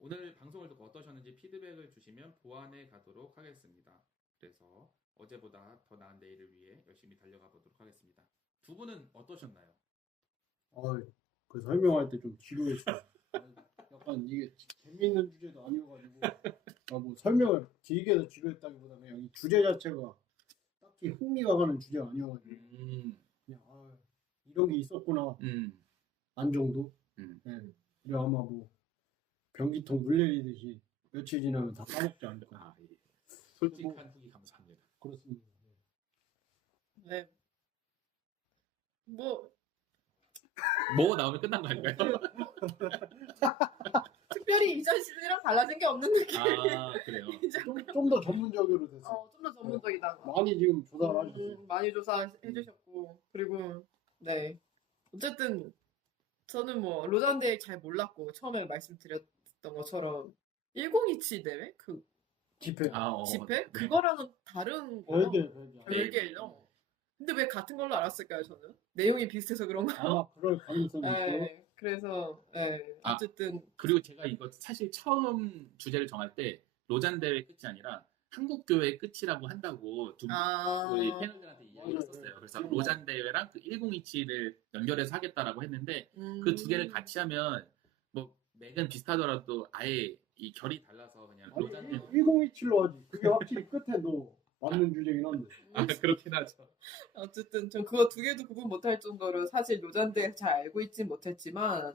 오늘 방송을 듣고 어떠셨는지 피드백을 주시면 보완해 가도록 하겠습니다. 그래서 어제보다 더 나은 내일을 위해 열심히 달려가 보도록 하겠습니다. 두 분은 어떠셨나요? 그 설명할 때 좀 지루했어요. 약간 이게 재미있는 주제도 아니어가지고 뭐 설명을 길게 해서 지루했다기보다 그냥 이 주제 자체가 딱히 흥미가 가는 주제가 아니어가지고 그냥 이런 게 있었구나 안 정도. 네. 그리고 아마 뭐 변기통 물 내리듯이 며칠 지나면 다 까먹지 않을까. 예. 솔직한 후기 감사합니다. 그렇습니다. 네. 뭐 나오면 끝난 거 아닌가요? 특별히 이전 시즌이랑 달라진 게 없는 느낌. 그래요. 좀 더 전문적으로 됐어요. 좀 더 전문적이다. 많이 지금 조사를 하셨어요. 많이 조사해주셨고 그리고 네 어쨌든 저는 뭐 로잔대 잘 몰랐고 처음에 말씀드렸던 것처럼 1027 대회 그 집회. 집회 그거랑은 다른 거. 별개예요. 근데 왜 같은 걸로 알았을까요? 저는 내용이 비슷해서 그런가? 아마 그럴 가능성이 있고. 그래서 어쨌든 그리고 제가 이거 사실 처음 주제를 정할 때 로잔 대회 끝이 아니라 한국 교회 끝이라고 한다고 우리 패널들한테 이야기를 했었어요. 그래서 로잔 대회랑 그 1027을 연결해서 하겠다라고 했는데 그 두 개를 같이 하면 뭐 맥은 비슷하더라도 아예 이 결이 달라서 그냥 로잔 대회 1027로 하지. 그게 확실히 끝에 너 맞는 주제긴 한데. 그렇긴 하죠. 어쨌든 전 그거 두 개도 구분 못할 정도로 사실 로잔대 잘 알고 있진 못했지만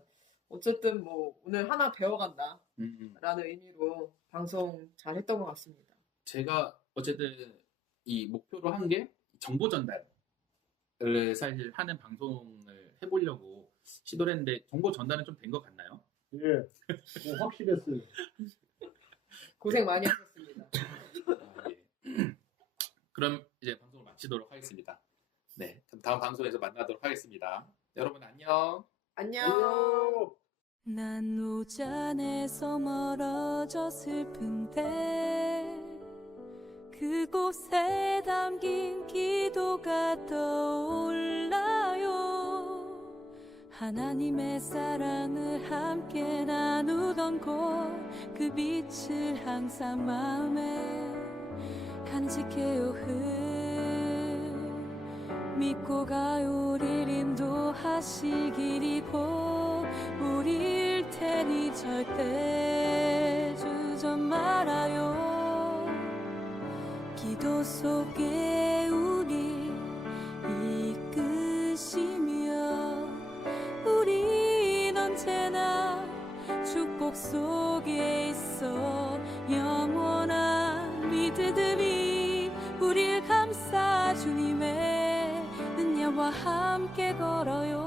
어쨌든 뭐 오늘 하나 배워간다라는 음. 의미로 방송 잘 했던 것 같습니다. 제가 어쨌든 이 목표로 한 게 정보 전달을 사실 하는 방송을 해보려고 시도를 했는데 정보 전달은 좀 된 것 같나요? 예, 확실했어요. 고생 많이 하셨습니다. 아, 예. 그럼 이제 방송을 마치도록 하겠습니다. 네, 그럼 다음 방송에서 만나도록 하겠습니다. 여러분 안녕. 안녕. 난 우잔에서 멀어져 슬픈데 그곳에 담긴 기도가 떠올라요. 하나님의 사랑을 함께 나누던 곳 그 빛을 항상 마음에 간직해요. 믿고 가요. 우릴 인도하시기리 곧 우릴 테니 절대 주저 말아요. 기도 속에 우리 이끄시며 우린 언제나 축복 속에 있어. 영원한 믿음이 우릴 감싸 주님의 은혜와 함께 걸어요.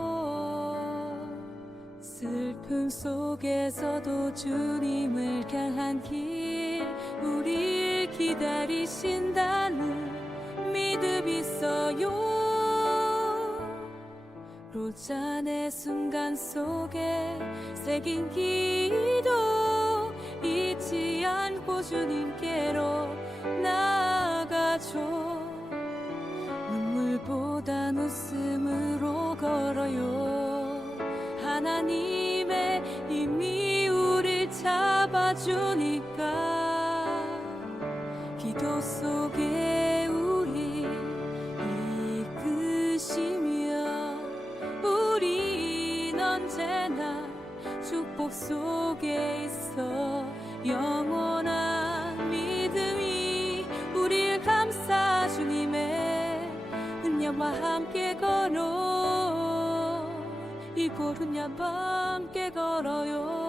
슬픔 속에서도 주님을 향한 길 우릴 기다리신다는 믿음 있어요. 로잔의 순간 속에 새긴 기도 잊지 않고 주님께로 나아가죠. 눈물보단 웃음으로 걸어요. 하나님의 힘이 우릴 잡아주니까 기도 속에 우리 이끄시며 우린 언제나 축복 속에 있어. 영원한 믿음이 우릴 감싸 주님의 은혜와 함께 걸어. 이 고른 야밤 함께 걸어요.